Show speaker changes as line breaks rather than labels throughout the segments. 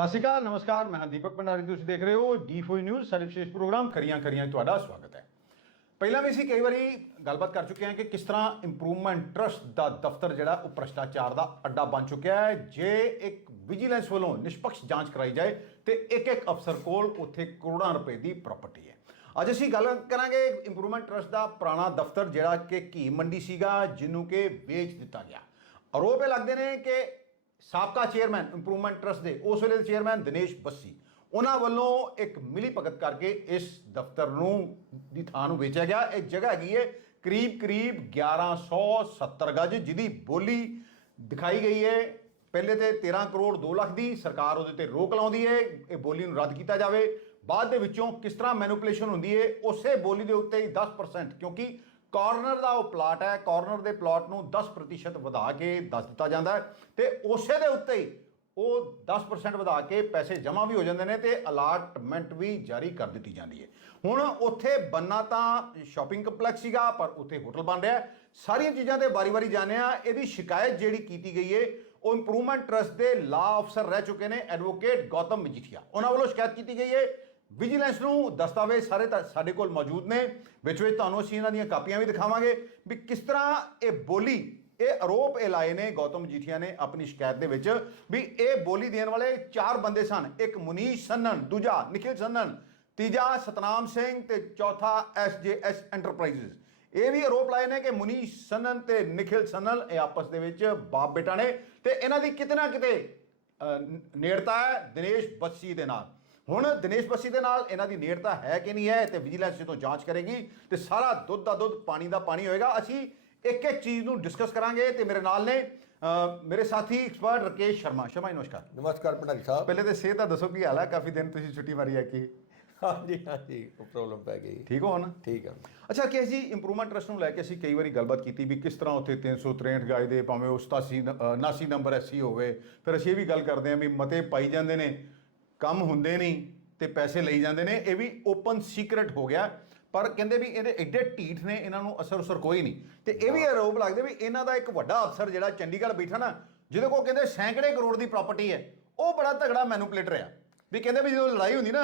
ਸਤਿ ਸ਼੍ਰੀ ਅਕਾਲ, ਨਮਸਕਾਰ, ਮੈਂ ਦੀਪਕ ਭੰਡਾਰੀ, ਤੁਸੀਂ ਦੇਖ ਰਹੇ ਹੋ ਡੀ4 ਨਿਊਜ਼ ਸਾਡੇ ਵਿਸ਼ੇਸ਼ ਪ੍ਰੋਗਰਾਮ ਖਰੀਆਂ ਖਰੀਆਂ ਤੁਹਾਡਾ ਸਵਾਗਤ ਹੈ। ਪਹਿਲਾਂ ਵੀ ਅਸੀਂ ਕਈ ਵਾਰੀ ਗੱਲਬਾਤ ਕਰ ਚੁੱਕੇ ਹਾਂ ਕਿ ਕਿਸ ਤਰ੍ਹਾਂ ਇੰਪਰੂਵਮੈਂਟ ਟਰਸਟ ਦਾ ਦਫ਼ਤਰ ਜਿਹੜਾ ਉਹ ਭ੍ਰਸ਼ਟਾਚਾਰ ਦਾ ਅੱਡਾ ਬਣ ਚੁੱਕਿਆ ਹੈ। ਜੇ ਇੱਕ ਵਿਜੀਲੈਂਸ ਵੱਲੋਂ ਨਿਸ਼ਪਕਸ਼ ਜਾਂਚ ਕਰਾਈ ਜਾਏ, ਤੇ ਇੱਕ ਇੱਕ ਅਫਸਰ ਕੋਲ ਉੱਥੇ ਕਰੋੜਾਂ ਰੁਪਏ ਦੀ ਪ੍ਰਾਪਰਟੀ ਹੈ। ਅੱਜ ਅਸੀਂ ਗੱਲ ਕਰਾਂਗੇ ਇੰਪਰੂਵਮੈਂਟ ਟਰਸਟ ਦਾ ਪੁਰਾਣਾ ਦਫ਼ਤਰ, ਜਿਹੜਾ ਕਿ ਘੀ ਮੰਡੀ ਸੀਗਾ, ਜਿਹਨੂੰ ਕਿ ਵੇਚ ਦਿੱਤਾ ਗਿਆ। ਆਰੋਪ ਇਹ ਲੱਗਦੇ ਨੇ ਕਿ ਸਾਬਕਾ ਚੇਅਰਮੈਨ ਇੰਪਰੂਵਮੈਂਟ ਟਰਸਟ ਦੇ ਉਸ ਵੇਲੇ ਦੇ ਚੇਅਰਮੈਨ ਦਿਨੇਸ਼ ਬੱਸੀ। ਉਹਨਾਂ ਵੱਲੋਂ ਇੱਕ ਮਿਲੀ ਭਗਤ ਕਰਕੇ ਇਸ ਦਫ਼ਤਰ ਨੂੰ, ਦੀ ਥਾਂ ਨੂੰ ਵੇਚਿਆ ਗਿਆ। ਇਹ ਜਗ੍ਹਾ ਹੈਗੀ ਹੈ ਕਰੀਬ ਕਰੀਬ 1170 ਗਜ, ਜਿਹਦੀ ਬੋਲੀ ਦਿਖਾਈ ਗਈ ਹੈ ਪਹਿਲੇ ਤੇ 13 ਕਰੋੜ 2 ਲੱਖ ਦੀ, ਸਰਕਾਰ ਉਹਦੇ ਤੇ ਰੋਕ ਲਾਉਂਦੀ ਹੈ ਇਹ ਬੋਲੀ ਨੂੰ ਰੱਦ ਕੀਤਾ ਜਾਵੇ। ਬਾਅਦ ਦੇ ਵਿੱਚੋਂ ਕਿਸ ਤਰ੍ਹਾਂ ਮੈਨੂਪੂਲੇਸ਼ਨ ਹੁੰਦੀ ਹੈ ਉਸੇ ਬੋਲੀ ਦੇ ਉੱਤੇ ਹੀ 10% ਕਿਉਂਕਿ ਕਾਰਨਰ ਦਾ ਉਹ ਪਲਾਟ ਹੈ, ਕਾਰਨਰ ਦੇ ਪਲਾਟ ਨੂੰ 10% ਵਧਾ ਕੇ ਦੱਸ ਦਿੱਤਾ ਜਾਂਦਾ ਹੈ ਤੇ ਉਸੇ ਦੇ ਉੱਤੇ ਹੀ ਉਹ 10% ਵਧਾ ਕੇ ਪੈਸੇ ਜਮ੍ਹਾਂ ਵੀ ਹੋ ਜਾਂਦੇ ਨੇ ਤੇ ਅਲਾਟਮੈਂਟ ਵੀ ਜਾਰੀ ਕਰ ਦਿੱਤੀ ਜਾਂਦੀ ਹੈ। ਹੁਣ ਉੱਥੇ ਬੰਨਾ ਤਾਂ ਸ਼ਾਪਿੰਗ ਕੰਪਲੈਕਸ ਸੀਗਾ, ਪਰ ਉੱਥੇ ਹੋਟਲ ਬਣ ਰਿਹਾ ਸਾਰੀਆਂ ਚੀਜ਼ਾਂ ਤੇ ਵਾਰੀ-ਵਾਰੀ ਜਾਣਿਆ ਇਹਦੀ ਸ਼ਿਕਾਇਤ ਜਿਹੜੀ ਕੀਤੀ ਗਈ ਹੈ, ਉਹ ਇੰਪਰੂਵਮੈਂਟ ਟਰਸਟ ਦੇ ਲਾ ਅਫਸਰ ਰਹਿ ਚੁੱਕੇ ਨੇ ਐਡਵੋਕੇਟ ਗੌਤਮ ਮਜੀਠੀਆ। ਉਹਨਾਂ ਵੱਲੋਂ ਸ਼ਿਕਾਇਤ ਕੀਤੀ ਗਈ ਹੈ ਵਿਜੀਲੈਂਸ ਨੂੰ ਦਸਤਾਵੇਜ਼ ਸਾਰੇ ਤਾਂ ਸਾਡੇ ਕੋਲ ਮੌਜੂਦ ਨੇ, ਵਿੱਚ ਵਿੱਚ ਤੁਹਾਨੂੰ ਅਸੀਂ ਇਹਨਾਂ ਦੀਆਂ ਕਾਪੀਆਂ ਵੀ ਦਿਖਾਵਾਂਗੇ ਵੀ ਕਿਸ ਤਰ੍ਹਾਂ ਇਹ ਬੋਲੀ, ਇਹ ਆਰੋਪ ਇਹ ਲਾਏ ਨੇ ਗੌਤਮ ਜੀਠੀਆ ਨੇ ਆਪਣੀ ਸ਼ਿਕਾਇਤ ਦੇ ਵਿੱਚ ਵੀ ਇਹ ਬੋਲੀ ਦੇਣ ਵਾਲੇ ਚਾਰ ਬੰਦੇ ਸਨ, ਇੱਕ ਮੁਨੀਸ਼ ਸੰਨਨ, ਦੂਜਾ ਨਿਖਿਲ ਸੰਨਨ, ਤੀਜਾ ਸਤਨਾਮ ਸਿੰਘ ਤੇ ਚੌਥਾ ਐਸਜੇਐਸ ਐਂਟਰਪ੍ਰਾਈਜ਼ਸ ਇਹ ਵੀ ਆਰੋਪ ਲਾਏ ਨੇ ਕਿ ਮੁਨੀਸ਼ ਸੰਨਨ ਤੇ ਨਿਖਿਲ ਸੰਨਨ ਇਹ ਆਪਸ ਦੇ ਵਿੱਚ ਬਾਪ ਬੇਟਾ ਨੇ ਤੇ ਇਹਨਾਂ ਦੀ ਕਿਤੇ ਨਾ ਕਿਤੇ ਨੇੜਤਾ ਹੈ ਦਿਨੇਸ਼ ਬੱਸੀ ਦੇ ਨਾਲ। ਹੁਣ ਦਿਨੇਸ਼ ਬੱਸੀ ਦੇ ਨਾਲ ਇਹਨਾਂ ਦੀ ਨੇੜਤਾ ਹੈ ਕਿ ਨਹੀਂ ਹੈ ਤੇ ਵਿਜੀਲੈਂਸ ਜਦੋਂ ਜਾਂਚ ਕਰੇਗੀ ਤੇ ਸਾਰਾ ਦੁੱਧ ਦਾ ਦੁੱਧ ਪਾਣੀ ਦਾ ਪਾਣੀ ਹੋਏਗਾ। ਅਸੀਂ ਇੱਕ ਇੱਕ ਚੀਜ਼ ਨੂੰ ਡਿਸਕਸ ਕਰਾਂਗੇ ਤੇ ਮੇਰੇ ਨਾਲ ਨੇ ਮੇਰੇ ਸਾਥੀ ਐਕਸਪਰਟ ਰਕੇਸ਼ ਸ਼ਰਮਾ। ਸ਼ਰਮਾ ਜੀ, ਨਮਸਕਾਰ।
ਨਮਸਕਾਰ ਭੰਡਾਰੀ ਸਾਹਿਬ।
ਪਹਿਲੇ ਤੇ ਸਿਹਤ ਦਾ ਦੱਸੋ ਕੀ ਹਾਲ ਹੈ? ਕਾਫੀ ਦਿਨ ਤੁਸੀਂ ਛੁੱਟੀ ਮਾਰੀ ਹੈ ਕੀ?
ਹਾਂਜੀ ਹਾਂਜੀ ਉਹ ਪ੍ਰੋਬਲਮ ਪੈ ਗਈ।
ਠੀਕ ਹੋ ਨਾ
ਠੀਕ ਹੈ
ਅੱਛਾ ਕਿ ਜੀ ਇੰਪਰੂਵਮੈਂਟ ਟਰਸਟ ਨੂੰ ਲੈ ਕੇ ਅਸੀਂ ਕਈ ਵਾਰੀ ਗੱਲਬਾਤ ਕੀਤੀ ਵੀ ਕਿਸ ਤਰ੍ਹਾਂ ਉੱਥੇ 363 ਗਾਇ ਦੇ ਭਾਵੇਂ ਉਹ 87 ਨ- ਅ, 79 ਨੰਬਰ ਐਸੀ ਹੋਵੇ ਫਿਰ ਅਸੀਂ ਇਹ ਵੀ ਗੱਲ ਕਰਦੇ ਹਾਂ ਵੀ ਮਤੇ ਪਾਈ ਜਾਂਦੇ ਨੇ। ਕੰਮ ਹੁੰਦੇ ਨਹੀਂ ਤੇ ਪੈਸੇ ਲਈ ਜਾਂਦੇ ਨੇ ਇਹ ਵੀ ਓਪਨ ਸੀਕ੍ਰੇਟ ਹੋ ਗਿਆ। ਪਰ ਕਹਿੰਦੇ ਵੀ ਇਹਦੇ ਐਡੇ ਢੀਠ ਨੇ ਇਹਨਾਂ ਨੂੰ ਅਸਰ ਉਸਰ ਕੋਈ ਨਹੀਂ। ਤੇ ਇਹ ਵੀ ਆਰੋਪ ਲੱਗਦੇ ਵੀ ਇਹਨਾਂ ਦਾ ਇੱਕ ਵੱਡਾ ਅਫਸਰ ਜਿਹੜਾ ਚੰਡੀਗੜ੍ਹ ਬੈਠਾ ਨਾ ਜਿਹਦੇ ਕੋਲ ਕਹਿੰਦੇ ਸੈਂਕੜੇ ਕਰੋੜ ਦੀ ਪ੍ਰਾਪਰਟੀ ਹੈ ਉਹ ਬੜਾ ਤਗੜਾ ਮੈਨੂਪਲੇਟਰ ਆ ਵੀ ਕਹਿੰਦੇ ਵੀ ਜਦੋਂ ਲੜਾਈ ਹੁੰਦੀ ਨਾ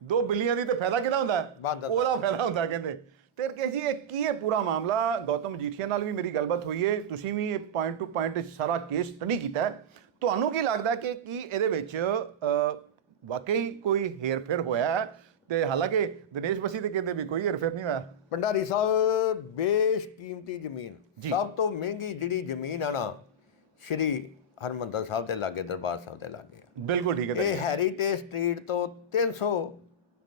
ਦੋ ਬਿੱਲੀਆਂ ਦੀ ਤੇ ਫਾਇਦਾ ਕਿਹਦਾ ਹੁੰਦਾ। ਉਹਦਾ ਫਾਇਦਾ ਹੁੰਦਾ ਕਹਿੰਦੇ। ਤੇ ਰਕੇਸ਼ ਜੀ ਇਹ ਕੀ ਹੈ ਪੂਰਾ ਮਾਮਲਾ? ਗੌਤਮ ਜੀਠੀਆ ਨਾਲ ਵੀ ਮੇਰੀ ਗੱਲਬਾਤ ਹੋਈ ਹੈ ਤੁਸੀਂ ਵੀ ਇਹ ਪੁਆਇੰਟ ਟੂ ਪੁਆਇੰਟ ਸਾਰਾ ਕੇਸ ਸਟੱਡੀ ਕੀਤਾ ਹੈ। ਤੁਹਾਨੂੰ ਕੀ ਲੱਗਦਾ ਕਿ ਕੀ ਇਹਦੇ ਵਿੱਚ ਵਾਕਈ ਕੋਈ ਹੇਰਫੇਰ ਹੋਇਆ ਹੈ? ਤੇ ਹਾਲਾਂਕਿ ਦਿਨੇਸ਼ ਬਸੀ ਤੇ ਕਹਿੰਦੇ ਵੀ ਕੋਈ ਹੇਰਫੇਰ ਨਹੀਂ ਹੋਇਆ।
ਭੰਡਾਰੀ ਸਾਹਿਬ ਬੇਸ਼ਕੀਮਤੀ ਜ਼ਮੀਨ। ਸਭ ਤੋਂ ਮਹਿੰਗੀ ਜਿਹੜੀ ਜ਼ਮੀਨ ਆ ਨਾ ਸ਼੍ਰੀ ਹਰਮੰਦਰ ਸਾਹਿਬ ਦੇ ਲਾਗੇ ਦਰਬਾਰ ਸਾਹਿਬ ਦੇ ਲਾਗੇ ਆ।
ਬਿਲਕੁਲ ਠੀਕ ਹੈ
ਇਹ ਹੈਰੀਟੇਜ ਸਟਰੀਟ ਤੋਂ 300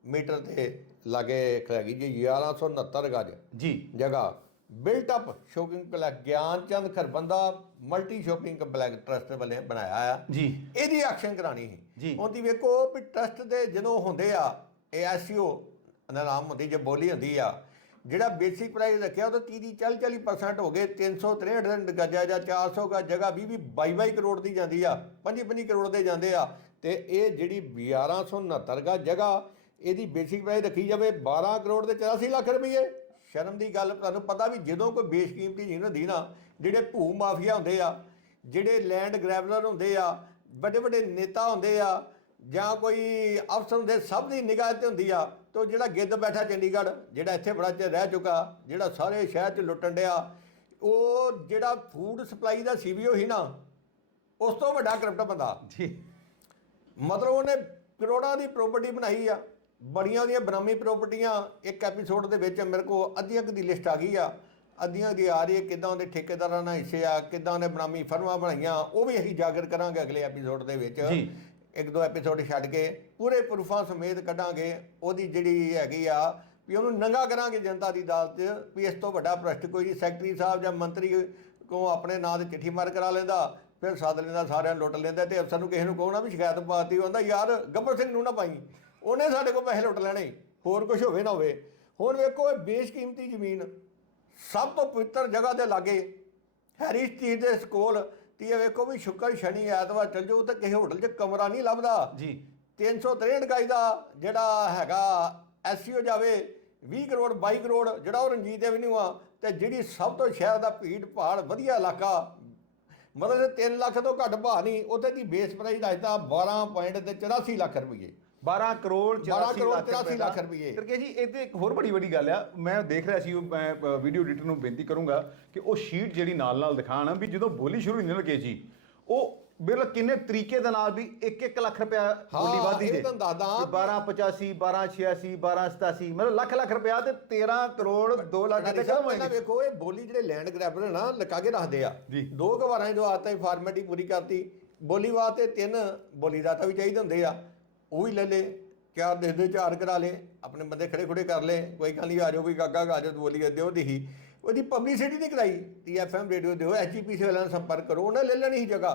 ਮੀਟਰ ਦੇ ਲਾਗੇ ਹੈਗੀ ਜੀ 1169 ਗਜ
ਜੀ।
ਜਗ੍ਹਾ। Built up shopping complex Gianchand Kharbanda multi shopping complex trust ਵੱਲੋਂ ਬਣਾਇਆ ਆ।
ਜੀ।
ਇਹਦੀ ਐਕਸ਼ਨ ਕਰਾਣੀ ਸੀ।
ਜੀ।
ਉਹਦੀ ਵੇਖੋ ਵੀ ਟਰਸਟ ਦੇ ਜਦੋਂ ਹੁੰਦੇ ਆ ਇਹ ਐਸਈਓ ਨਾਮ ਹੁੰਦੀ, ਜੇ ਬੋਲੀ ਹੁੰਦੀ ਆ, ਜਿਹੜਾ ਬੇਸਿਕ ਪ੍ਰਾਈਸ ਰੱਖਿਆ ਉਹ ਤਾਂ 30 40 40% ਹੋ ਗਏ 363 ਗੱਜਾ ਜਾਂ 400 ਗਾ ਜਗ੍ਹਾ 20 20 22 22 ਕਰੋੜ ਦੀ ਜਾਂਦੀ ਆ 25 25 ਕਰੋੜ ਦੇ ਜਾਂਦੇ ਆ, ਤੇ ਇਹ ਜਿਹੜੀ 1169 ਗਾ ਜਗ੍ਹਾ, ਇਹਦੀ ਬੇਸਿਕ ਪ੍ਰਾਈਸ ਰੱਖੀ ਜਾਵੇ 12 ਕਰੋੜ ਦੇ 84 ਲੱਖ ਰੁਪਏ ਸ਼ਰਮ ਦੀ ਗੱਲ, ਤੁਹਾਨੂੰ ਪਤਾ ਵੀ ਜਦੋਂ ਕੋਈ ਬੇਸ਼ਕੀਮਤੀ ਚੀਜ਼ ਹੁੰਦੀ ਨਾ, ਜਿਹੜੇ ਭੂ ਮਾਫੀਆ ਹੁੰਦੇ ਆ, ਜਿਹੜੇ ਲੈਂਡ ਗ੍ਰੈਵਲਰ ਹੁੰਦੇ ਆ ਵੱਡੇ ਵੱਡੇ ਨੇਤਾ ਹੁੰਦੇ ਆ ਜਾਂ ਕੋਈ ਅਫਸਰ ਹੁੰਦੇ ਸਭ ਦੀ ਨਿਗਾਹ ਤੇ ਹੁੰਦੀ ਆ। ਤੋ ਜਿਹੜਾ ਗਿੱਧ ਬੈਠਾ ਚੰਡੀਗੜ੍ਹ ਜਿਹੜਾ ਇੱਥੇ ਬੜਾ ਚਿਰ ਰਹਿ ਚੁੱਕਾ ਜਿਹੜਾ ਸਾਰੇ ਸ਼ਹਿਰ 'ਚ ਲੁੱਟਣ ਡਿਆ ਉਹ ਜਿਹੜਾ ਫੂਡ ਸਪਲਾਈ ਦਾ ਸੀਬੀਓ ਸੀ ਨਾ ਉਸ ਤੋਂ ਵੱਡਾ ਕਰਪਟ ਬੰਦਾ।
ਜੀ।
ਮਤਲਬ ਉਹਨੇ ਕਰੋੜਾਂ ਦੀ ਪ੍ਰਾਪਰਟੀ ਬਣਾਈ ਆ ਬੜੀਆਂ ਉਹਦੀਆਂ ਬਨਾਮੀ ਪ੍ਰਾਪਰਟੀਆਂ ਇੱਕ ਐਪੀਸੋਡ ਦੇ ਵਿੱਚ ਮੇਰੇ ਕੋਲ ਅੱਧੀਆਂ ਕੁ ਦੀ ਲਿਸਟ ਆ ਗਈ ਆ। ਅੱਧੀਆਂ ਦੀ ਆ ਰਹੀ ਹੈ ਕਿਦਾਂ ਉਹਦੇ ਠੇਕੇਦਾਰਾਂ ਨਾਲ ਹਿੱਸੇ ਆ ਕਿਦਾਂ ਉਹਨੇ ਬਨਾਮੀ ਫਰਮਾਂ ਬਣਾਈਆਂ ਉਹ ਵੀ ਅਸੀਂ ਜਾਗਰ ਕਰਾਂਗੇ ਅਗਲੇ ਐਪੀਸੋਡ ਦੇ ਵਿੱਚ
ਜੀ।
ਇੱਕ ਦੋ ਐਪੀਸੋਡ ਛੱਡ ਕੇ ਪੂਰੇ ਪ੍ਰੂਫਾਂ ਸਮੇਤ ਕੱਢਾਂਗੇ ਉਹਦੀ ਜਿਹੜੀ ਹੈਗੀ ਆ ਵੀ ਉਹਨੂੰ ਨੰਗਾ ਕਰਾਂਗੇ ਜਨਤਾ ਦੀ ਅਦਾਲਤ 'ਚ ਵੀ ਇਸ ਤੋਂ ਵੱਡਾ ਭ੍ਰਸ਼ਟ ਕੋਈ ਨਹੀਂ ਸੈਕਟਰੀ ਸਾਹਿਬ ਜਾਂ ਮੰਤਰੀ ਕੋ ਆਪਣੇ ਨਾਂ ਤੇ ਚਿੱਠੀ ਮਾਰ ਕਰਾ ਲੈਂਦਾ ਫਿਰ ਸਾਧ ਲੈਂਦਾ ਸਾਰਿਆਂ ਲੁੱਟ ਲੈਂਦਾ ਤੇ ਅਫਸਰ ਨੂੰ ਕਿਸੇ ਨੂੰ ਕਹੋ ਨਾ ਵੀ ਸ਼ਿਕਾਇਤ ਪਾਤੀ ਕਹਿੰਦਾ ਯਾਰ ਗੱਬਰ ਸਿੰਘ ਨੂੰ ਨਾ ਪਾਈ ਉਹਨੇ ਸਾਡੇ ਕੋਲ ਪੈਸੇ ਲੁੱਟ ਲੈਣੇ ਹੋਰ ਕੁਝ ਹੋਵੇ ਨਾ ਹੋਵੇ ਹੁਣ ਵੇਖੋ ਇਹ ਬੇਸ਼ਕੀਮਤੀ ਜ਼ਮੀਨ ਸਭ ਤੋਂ ਪਵਿੱਤਰ ਜਗ੍ਹਾ ਦੇ ਲਾਗੇ ਹੈਰੀ ਸਟਰੀਟ ਦੇ ਸਕੂਲ ਤੇ ਇਹ ਵੇਖੋ ਵੀ ਸ਼ੁੱਕਰ ਸ਼ਨੀ ਐਤਵਾਰ ਚੱਲ ਜਾਓ ਤਾਂ ਕਿਸੇ ਹੋਟਲ 'ਚ ਕਮਰਾ ਨਹੀਂ ਲੱਭਦਾ।
ਜੀ।
363 ਗਾਈ ਦਾ ਜਿਹੜਾ ਹੈਗਾ ਐਸਸੀਓ ਜਾਵੇ 20 ਕਰੋੜ 22 ਕਰੋੜ ਜਿਹੜਾ ਉਹ ਰਣਜੀਤ ਐਵਨਿਊ ਆ ਤੇ ਜਿਹੜੀ ਸਭ ਤੋਂ ਸ਼ਹਿਰ ਦਾ ਭੀੜ ਭਾੜ ਵਧੀਆ ਇਲਾਕਾ ਮਤਲਬ 3 ਲੱਖ ਤੋਂ ਘੱਟ ਭਾਅ ਨਹੀਂ ਉਹਦੇ ਦੀ ਬੇਸ ਪ੍ਰਾਈਸ ਤਾਂ 12.84 ਲੱਖ ਰੁਪਏ
12 ਕਰੋੜ
12
84
ਕਰੋੜ
ਲੱਖ
84
ਰੁਪਏ
ਲੱਖ
ਦਾ।
ਰੁਪਏ।
ਕਰਕੇ ਜੀ ਇਹ ਤੇ ਇੱਕ ਹੋਰ ਬੜੀ ਵੱਡੀ ਗੱਲ ਆ ਮੈਂ ਦੇਖ ਰਿਹਾ ਸੀ ਮੈਂ ਵੀਡੀਓ ਐਡੀਟਰ ਨੂੰ ਬੇਨਤੀ ਕਰੂੰਗਾ ਕਿ ਉਹ ਸ਼ੀਟ ਜਿਹੜੀ ਨਾਲ ਨਾਲ ਦਿਖਾਣ ਵੀ ਜਦੋਂ ਬੋਲੀ ਸ਼ੁਰੂ ਹੁੰਦੀ ਨਾ ਜੀ ਉਹ ਬਿਲਕੁਲ ਕਿੰਨੇ ਤਰੀਕੇ ਦੇ ਨਾਲ ਵੀ 1-1 ਲੱਖ ਰੁਪਇਆ ਬੋਲੀ
ਹਾਂ,
ਵਾਦੀ ਦੇ
ਤੁਹਾਨੂੰ ਦੱਸਦਾ
1285 1286 1287 ਮਤਲਬ ਲੱਖ ਲੱਖ ਰੁਪਇਆ ਤੇ 13 ਕਰੋੜ 2 ਲੱਖ ਤੇ ਖਤਮ ਹੋਏਗੀ
ਵੇਖੋ ਇਹ ਬੋਲੀ ਜਿਹੜੇ ਲੈਂਡ ਗ੍ਰੈਬਰ ਨਾ ਲਗਾ ਕੇ ਰੱਖਦੇ ਆ
ਜੀ।
ਦੋ ਗਵਾਰਾਂ ਜੋ ਆਤਾ ਹੀ ਫਾਰਮੈਲਿਟੀ ਪੂਰੀ ਕਰਤੀ ਬੋਲੀ ਵਾਸਤੇ ਤਿੰਨ ਬੋਲੀ ਦਾਤਾ ਵੀ ਚਾਹੀਦੇ ਹੁੰਦੇ ਆ ਉਹ ਵੀ ਲੈ ਲੇ ਚਾਰ ਦੇ ਦੇ ਚਾਰ ਕਰਾ ਲੇ ਆਪਣੇ ਬੰਦੇ ਖੜੇ ਖੜੇ ਕਰ ਲੇ ਕੋਈ ਗੱਲ ਨਹੀਂ ਆ ਜਾਓ ਕੋਈ ਗਾਗਾ ਜਾਓ ਬੋਲੀ ਦਿਓ ਦਿਹੀ ਉਹਦੀ ਪਬਲਿਸਿਟੀ ਨਹੀਂ ਕਰਾਈ ਟੀ ਐਫਐਮ ਰੇਡੀਓ ਦਿਓ ਐਚਪੀਸੀ ਵਾਲਿਆਂ ਨਾਲ ਸੰਪਰਕ ਕਰੋ ਉਹਨੇ ਲੈ ਲੈਣੀ ਸੀ ਜਗ੍ਹਾ।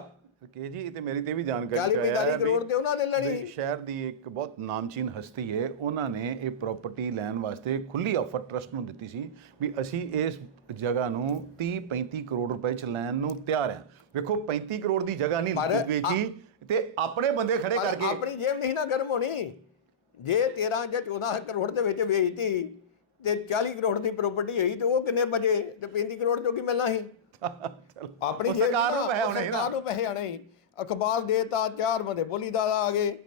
ਕੇ ਜੀ ਇਹ ਤੇ ਮੇਰੀ ਤੇ ਵੀ ਜਾਣਕਾਰੀ
40
ਚ ਆਇਆ
45
ਹੈ ਵੀ-
ਕਰੋੜ ਤੇ ਉਹਨਾਂ ਦੇ ਲੈਣੀ।
ਸ਼ਹਿਰ ਦੀ ਇੱਕ ਬਹੁਤ ਨਾਮਚੀਨ ਹਸਤੀ ਹੈ ਉਹਨਾਂ ਨੇ ਇਹ ਪ੍ਰਾਪਰਟੀ ਲੈਣ ਵਾਸਤੇ ਖੁੱਲੀ ਆਫਰ ਟਰਸਟ ਨੂੰ ਦਿੱਤੀ ਸੀ ਵੀ ਅਸੀਂ ਇਸ ਜਗ੍ਹਾ ਨੂੰ 30 35 ਕਰੋੜ ਰੁਪਏ ਚ ਲੈਣ ਨੂੰ ਤਿਆਰ ਆ ਵੇਖੋ 35 ਕਰੋੜ ਦੀ ਜਗ੍ਹਾ ਨਹੀਂ ਵੇਚੀ ਤੇ ਆਪਣੇ ਬੰਦੇ ਖੜੇ
ਪਰ
ਕਰਕੇ
ਆਪਣੀ ਜੇਬ ਨਹੀਂ ਨਾ ਗਰਮ ਹੋਣੀ। ਜੇ 13 ਜਾਂ 14 ਕਰੋੜ ਦੇ ਵਿੱਚ ਵੇਚਤੀ ਤੇ 40 ਕਰੋੜ ਦੀ ਪ੍ਰਾਪਰਟੀ ਹੋਈ ਤੇ ਉਹ ਕਿੰਨੇ ਬਜੇ ਤੇ 35 ਕਰੋੜ ਚੋਂ ਕੀ ਮਿਲਣਾ ਸੀ। ਆਪਣੀ ਜੇਬ
ਸਰਕਾਰ
ਨਾ-
ਪੈਸੇ ਆਉਣੇ
ਸਰਕਾਰ
ਨਾ
ਪੈਸੇ ਆਣੇ ਸੀ। ਅਖਬਾਰ ਦੇਤਾ ਚਾਰ ਬੰਦੇ ਬੋਲੀ ਦਾ ਆ ਗਏ।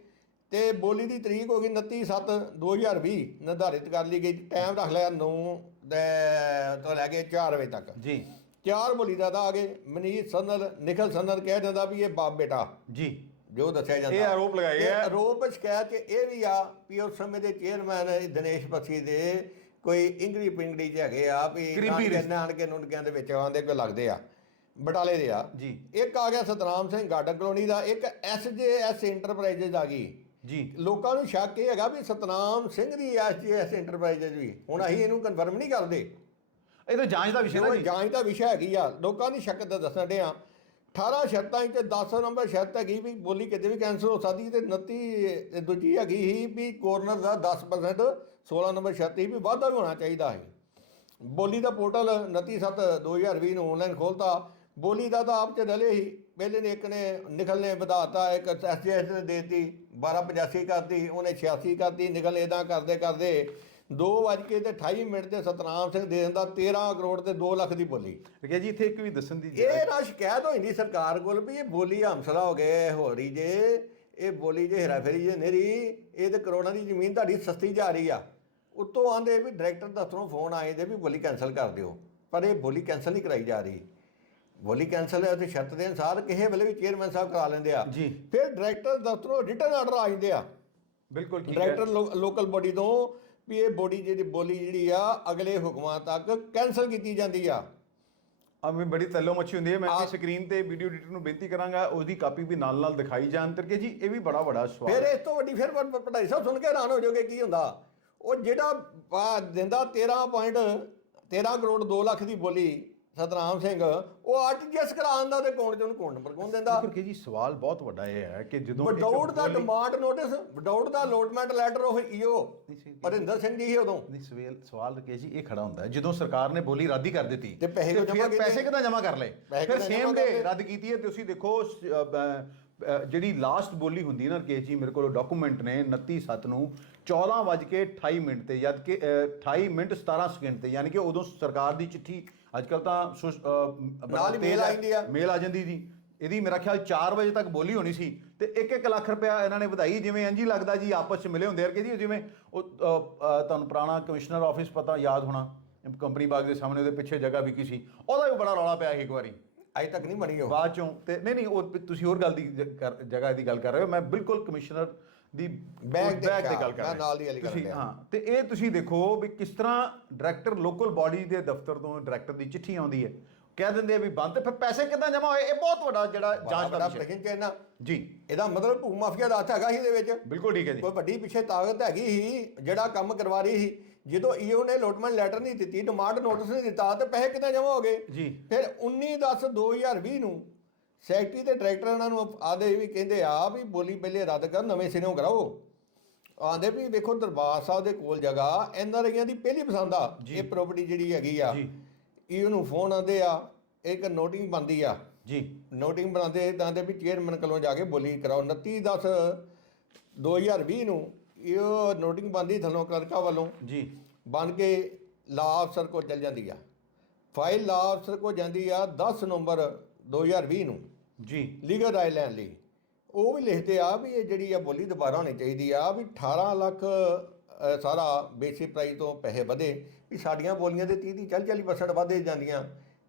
ਤੇ ਬੋਲੀ ਦੀ ਤਰੀਕ ਹੋ ਗਈ 29 7 2020 ਨਿਰਧਾਰਿਤ ਕਰ ਲਈ ਗਈ। ਟਾਈਮ ਰੱਖ ਲਿਆ 9 ਤੋਂ ਲੈ ਕੇ 4 ਵਜੇ ਤੱਕ।
ਜੀ।
ਚਾਰ ਬੋਲੀ ਦਾ ਆ ਗਏ। ਮਨੀਸ਼ ਸੰਨਲ ਨਿਖਲ ਸੰਨਲ ਕਹਿ ਦਿੰਦਾ ਵੀ ਇਹ ਬਾਪ ਬੇਟਾ।
ਜੀ।
ਜੋ ਦੱਸਿਆ ਜਾਂਦਾ।
ਇਹ ਆਰੋਪ ਲਗਾਏ
ਇਹ
ਆ।
ਆਰੋਪ ਸ਼ਿਕਾਇਤ ਇਹ ਵੀ ਆ ਵੀ ਉਸ ਸਮੇਂ ਦੇ ਚੇਅਰਮੈਨ ਦਿਨੇਸ਼ ਬੱਸੀ ਦੇ ਕੋਈ ਇੰਗਰੀ ਪਿੰਗੜੀ ਚ ਹੈਗੇ ਆ ਵੀ ਨਾਨਕੇ ਨੂਨਕਿਆਂ ਦੇ ਵਿੱਚ ਆਉਂਦੇ ਕੋਈ ਲੱਗਦੇ ਆ ਬਟਾਲੇ ਦੇ ਆ।
ਜੀ।
ਇੱਕ ਆ ਗਿਆ ਸਤਨਾਮ ਸਿੰਘ ਗਾਰਡਨ ਕਲੋਨੀ ਦਾ ਇੱਕ ਐਸਜੇਐਸ ਇੰਟਰਪ੍ਰਾਈਜ਼ਸ ਆ ਗਈ।
ਜੀ।
ਲੋਕਾਂ ਨੂੰ ਸ਼ੱਕ ਇਹ ਹੈਗਾ ਵੀ ਸਤਨਾਮ ਸਿੰਘ ਦੀ ਐਸਜੇਐਸ ਇੰਟਰਪ੍ਰਾਈਜ਼ਸ ਵੀ। ਹੁਣ ਅਸੀਂ ਇਹਨੂੰ ਕਨਫਰਮ ਨਹੀਂ ਕਰਦੇ।
ਇਹ ਤਾਂ ਜਾਂਚ ਦਾ ਵਿਸ਼ਾ
ਜੋ
ਜੀ।
ਜਾਂਚ ਦਾ ਵਿਸ਼ਾ ਹੈਗੀ ਆ। ਲੋਕਾਂ ਦੀ ਸ਼ੱਕ ਦਾ ਦੱਸਣ ਦੇ ਆ। 18 ਸ਼ਰਤਾਂ ਵਿੱਚ 10 ਨੰਬਰ ਸ਼ਰਤ ਹੈਗੀ ਵੀ ਬੋਲੀ ਕਿਤੇ ਵੀ ਕੈਂਸਲ ਹੋ ਸਕਦੀ, ਤੇ 29 ਤੇ ਦੂਜੀ ਹੈਗੀ ਸੀ ਵੀ ਕੋਰਨਰ ਦਾ 10% 16 ਨੰਬਰ ਸ਼ਰਤ ਸੀ ਵੀ ਵਾਧਾ ਵੀ ਹੋਣਾ ਚਾਹੀਦਾ ਹੈ। ਬੋਲੀ ਦਾ ਪੋਰਟਲ 29/7/2020 ਨੂੰ ਆਨਲਾਈਨ ਖੋਲਤਾ ਬੋਲੀ ਦਾ ਤਾਂ ਆਪ ਚ ਡਲੇ ਹੀ, ਪਹਿਲੇ ਨੇ ਇੱਕ ਨੇ ਨਿਕਲ ਨੇ ਵਧਾਤਾ, ਇੱਕ ਐਸਜੀਐਸ ਨੇ ਦੇਤੀ 1285 ਕਰਤੀ, ਉਹਨੇ 86 ਕਰਤੀ ਨਿਕਲ ਇਦਾਂ ਕਰਦੇ ਕਰਦੇ 2 ਵੱਜ ਕੇ ਤੇ 28 ਮਿੰਟ ਤੇ ਸਤਨਾਮ ਸਿੰਘ ਦੇ ਦਿੰਦਾ 13 ਕਰੋੜ ਤੇ 2 ਲੱਖ ਦੀ ਬੋਲੀ।
ਕਿ ਜੀ ਇੱਥੇ ਇੱਕ ਵੀ ਦੱਸਣ ਦੀ
ਇਹ ਨਾ ਸ਼ਿਕਾਇਤ ਹੋਈ ਦੀ ਸਰਕਾਰ ਕੋਲ ਵੀ ਇਹ ਬੋਲੀ ਹਮਸਲਾ ਹੋ ਗਏ ਹੋ ਰਹੀ ਜੇ ਇਹ ਬੋਲੀ ਜੇ ਹੇਰਾਫੇਰੀ ਜੇ ਨੇਰੀ ਇਹ ਤੇ ਕਰੋੜਾਂ ਦੀ ਜ਼ਮੀਨ ਤੁਹਾਡੀ ਸਸਤੀ ਜਾ ਰਹੀ ਆ। ਉੱਤੋਂ ਆਂਦੇ ਵੀ ਡਾਇਰੈਕਟਰ ਦਫ਼ਤਰੋਂ ਫੋਨ ਆਏ ਦੇ ਵੀ ਬੋਲੀ ਕੈਨਸਲ ਕਰ ਦਿਓ ਪਰ ਇਹ ਬੋਲੀ ਕੈਨਸਲ ਨਹੀਂ ਕਰਾਈ ਜਾ ਰਹੀ। ਬੋਲੀ ਕੈਨਸਲ ਹੈ ਤੇ ਸ਼ਰਤ ਦੇ ਅਨਸਾਰ ਕਿਸੇ ਵੇਲੇ ਵੀ ਚੇਅਰਮੈਨ ਸਾਹਿਬ ਕਰਾ ਲੈਂਦੇ ਆ।
ਜੀ।
ਫਿਰ ਡਾਇਰੈਕਟਰ ਦਫ਼ਤਰੋਂ ਰਿਟਰਨ ਆਰਡਰ ਆ ਜਾਂਦੇ ਆ।
ਬਿਲਕੁਲ ਠੀਕ ਹੈ।
ਡਾਇਰੈਕਟਰ ਲੋਕਲ ਬੋਡੀ ਤੋਂ ਵੀ ਇਹ ਬੋਡੀ ਜਿਹੜੀ ਬੋਲੀ ਜਿਹੜੀ ਆ ਅਗਲੇ ਹੁਕਮਾਂ ਤੱਕ ਕੈਨਸਲ ਕੀਤੀ ਜਾਂਦੀ ਆ।
ਆ ਮੈਂ ਬੜੀ ਤੱਲੋ ਮੱਛੀ ਹੁੰਦੀ ਹੈ ਮੈਂ
ਆ-
ਵੀ ਸਕਰੀਨ ਤੇ ਵੀਡੀਓ ਐਡੀਟਰ ਨੂੰ ਬੇਨਤੀ ਕਰਾਂਗਾ ਉਹਦੀ ਕਾਪੀ ਵੀ ਨਾਲ ਨਾਲ ਦਿਖਾਈ ਜਾਣ। ਕਰਕੇ ਜੀ ਇਹ ਵੀ ਬੜਾ ਵੱਡਾ ਸਵਾਲ
ਫਿਰ ਇਸ ਤੋਂ ਵੱਡੀ ਫਿਰ ਪ- ਪ- ਪੜ੍ਹਾਈ ਸਾਹਿਬ ਸੁਣ ਕੇ ਹੈਰਾਨ ਹੋ ਜਾਓਗੇ ਕੀ ਹੁੰਦਾ? ਉਹ ਜਿਹੜਾ ਦਿੰਦਾ 13.13 ਕਰੋੜ 2 ਲੱਖ ਦੀ ਬੋਲੀ ਸਤਨਾਮ ਸਿੰਘ ਉਹ ਆਰਟੀਜੀਐਸ ਕਰਾਉਣ ਦਾ ਤੇ ਕੌਣ ਚ ਉਹਨੂੰ ਕੌਣ ਨੰਬਰ ਕੌਣ ਦਿੰਦਾ?
ਕਰਕੇ ਜੀ ਸਵਾਲ ਬਹੁਤ ਵੱਡਾ ਇਹ ਹੈ ਕਿ ਜਦੋਂ
ਵਿਡਾਊਟ ਦਾ ਡਿਮਾਂਡ ਨੋਟਿਸ ਵਿਡਾਊਟ ਦਾ ਅਲੋਟਮੈਂਟ ਲੈਟਰ ਉਹ ਈਓ ਹਰਿੰਦਰ ਸਿੰਘ ਜੀ ਸੀ ਉਦੋਂ।
ਨਹੀਂ ਸਵੇਲ ਸਵਾਲ ਰਕੇ ਜੀ ਇਹ ਖੜਾ ਹੁੰਦਾ ਹੈ। ਜਦੋਂ ਸਰਕਾਰ ਨੇ ਬੋਲੀ ਰੱਦ ਹੀ ਕਰ ਦਿੱਤੀ
ਤੇ ਪੈਸੇ ਕਿਉਂ
ਫਿਰ
ਜਮ੍ਹਾਂ ਕੀਤੇ?
ਪੈਸੇ ਕਿਦਾਂ ਜਮ੍ਹਾਂ ਕਰ ਲਏ? ਫਿਰ ਸੇਮ ਡੇ? ਰੱਦ ਕੀਤੀ ਹੈ ਤੁਸੀਂ ਦੇਖੋ ਜਿਹੜੀ ਲਾਸਟ ਬੋਲੀ ਹੁੰਦੀ ਹੈ ਨਾ ਰਕੇਸ਼ ਜੀ ਮੇਰੇ ਕੋਲ ਡਾਕੂਮੈਂਟ ਨੇ 29 7 ਨੂੰ 14 ਵੱਜ ਕੇ 28 ਮਿੰਟ ਤੇ ਜਦ ਕਿ ਅ, 28 ਮਿੰਟ 17 ਸਕਿੰਟ ਤੇ ਯਾਨੀ ਕਿ ਉਦੋਂ ਸਰਕਾਰ ਦੀ ਚਿੱਠੀ ਅੱਜ ਕੱਲ ਤਾਂ
ਨਾਲ ਹੀ mail ਆ ਜਾਂਦੀ ਆ।
ਮੇਲ ਆ ਜਾਂਦੀ ਜੀ। ਇਹਦੀ ਮੇਰਾ ਖਿਆਲ 4 ਵਜੇ ਤੱਕ ਬੋਲੀ ਹੋਣੀ ਸੀ। ਤੇ 1-1 ਲੱਖ ਰੁਪਇਆ ਇਹਨਾਂ ਨੇ ਵਧਾਈ। ਜਿਵੇਂ ਇੰਜ ਹੀ ਲੱਗਦਾ ਜੀ ਆਪਸ ਚ ਮਿਲੇ ਹੁੰਦੇ ਆ ਕਿ ਜੀ। ਜਿਵੇਂ ਉਹ ਤੁਹਾਨੂੰ ਪੁਰਾਣਾ ਕਮਿਸ਼ਨਰ ਆਫਿਸ ਪਤਾ ਯਾਦ ਹੋਣਾ। ਕੰਪਨੀ ਬਾਗ ਦੇ ਸਾਹਮਣੇ ਉਹਦੇ ਪਿੱਛੇ ਜਗ੍ਹਾ ਵਿਕੀ ਸੀ। ਉਹਦਾ ਵੀ ਬੜਾ ਰੌਲਾ ਪਿਆ ਸੀ ਇੱਕ ਵਾਰੀ।
ਅਜੇ ਤੱਕ ਨਹੀਂ ਬਣੀ ਉਹ।
ਬਾਅਦ ਚੋਂ ਤੇ ਨਹੀਂ ਨਹੀਂ ਉਹ ਤੁਸੀਂ ਹੋਰ ਗੱਲ ਦੀ ਜਗ੍ਹਾ ਦੀ ਗੱਲ ਕਰ ਰਹੇ ਹੋ। ਮੈਂ ਬਿਲਕੁਲ ਕਮਿਸ਼ਨਰ ਦੀ
ਦੇ
ਦੀ
ਖਿਆਲ,
ਗੱਲ ਕਰ
ਮੈਂ ਨਾਲ ਦੀ ਵਾਲੀ ਕਰ ਰਿਹਾ।
ਹਾਂ ਤੇ ਇਹ ਤੁਸੀਂ ਦੇਖੋ ਵੀ ਕਿਸ ਤਰ੍ਹਾਂ ਡਾਇਰੈਕਟਰ ਲੋਕਲ ਬਾਡੀ ਦੇ ਦਫ਼ਤਰ ਤੋਂ ਡਾਇਰੈਕਟਰ ਦੀ ਚਿੱਠੀ ਆਉਂਦੀ ਹੈ। ਕਹਿ ਦਿੰਦੇ ਆ ਵੀ ਬੰਦ ਫਿਰ ਪੈਸੇ ਕਿੱਦਾਂ ਜਮ੍ਹਾਂ ਹੋਏ? ਇਹ ਬਹੁਤ ਵੱਡਾ ਜਿਹੜਾ ਜਾਂਚ ਦਾ ਵਿਸ਼ਾ ਹੈ।
ਆ।
ਜੀ।
ਇਹਦਾ ਮਤਲਬ ਭੂ ਮਾਫੀਆ ਦਾ ਹੱਥ ਹੈਗਾ ਸੀ ਇਹਦੇ ਵਿੱਚ।
ਬਿਲਕੁਲ ਠੀਕ ਹੈ ਜੀ।
ਕੋਈ ਵੱਡੀ ਪਿੱਛੇ ਤਾਕਤ ਹੈਗੀ ਸੀ ਜਿਹੜਾ ਕੰਮ ਕਰਵਾ ਰਹੀ ਸੀ। ਜਦੋਂ ਈਓ ਨੇ ਅਲੋਟਮੈਂਟ ਲੈਟਰ ਨਹੀਂ ਦਿੱਤੀ ਡਿਮਾਂਡ ਨੋਟਿਸ ਨਹੀਂ ਦਿੱਤਾ ਤੇ ਪੈਸੇ ਕਿੱਦਾਂ ਜਮ੍ਹਾਂ ਹੋ ਗਏ?
ਜੀ।
ਫਿਰ 19 10 2020 ਨੂੰ ਸੈਕਟਰੀ ਤੇ ਡਾਇਰੈਕਟਰ ਇਹਨਾਂ ਨੂੰ ਆਦੇ ਵੀ ਕਹਿੰਦੇ ਆ ਵੀ ਬੋਲੀ ਪਹਿਲੇ ਰੱਦ ਕਰ ਨਵੇਂ ਸਿਰੋਂ ਕਰਾਓ। ਆਂਦੇ ਵੀ ਵੇਖੋ ਦਰਬਾਰ ਸਾਹਿਬ ਦੇ ਕੋਲ ਜਗ੍ਹਾ ਐਨਆਰਆਈਆਂ ਦੀ ਪਹਿਲੀ ਪਸੰਦ ਆ। ਇਹ ਪ੍ਰਾਪਰਟੀ ਜਿਹੜੀ ਹੈਗੀ ਆ
ਜੀ।
ਈਓ ਨੂੰ ਫੋਨ ਆਉਂਦੇ ਆ ਇੱਕ ਨੋਟਿੰਗ ਬੰਦੀ ਆ।
ਜੀ।
ਨੋਟਿੰਗ ਬਣਾਉਂਦੇ ਤਾਂ ਦੇ ਵੀ ਚੇਅਰਮੈਨ ਕੋਲੋਂ ਜਾ ਕੇ ਬੋਲੀ ਕਰਾਓ। 29 10 2020 ਨੂੰ ਇਹ ਨੋਟਿੰਗ ਬੰਦੀ ਥੱਲੋਂ ਕਲਰਕਾ ਵੱਲੋਂ।
ਜੀ।
ਬਣ ਕੇ ਲਾ ਅਫਸਰ ਕੋਲ ਚਲ ਜਾਂਦੀ ਆ। ਫਾਈਲ ਲਾ ਅਫਸਰ ਕੋਲ ਜਾਂਦੀ ਆ 10 ਨਵੰਬਰ 2020 ਨੂੰ।
ਜੀ।
ਲੀਗਲ ਰਾਏ ਲੈਣ ਲਈ। ਉਹ ਵੀ ਲਿਖਦੇ ਆ ਵੀ ਇਹ ਜਿਹੜੀ ਆ ਬੋਲੀ ਦੁਬਾਰਾ ਹੋਣੀ ਚਾਹੀਦੀ ਆ ਵੀ 18 ਲੱਖ ਸਾਰਾ ਬੇਸਿਕ ਪ੍ਰਾਈਸ ਤੋਂ ਪੈਸੇ ਵਧੇ ਵੀ ਸਾਡੀਆਂ ਬੋਲੀਆਂ ਦੇ 30 30 40 40% ਵਧੇ ਜਾਂਦੀਆਂ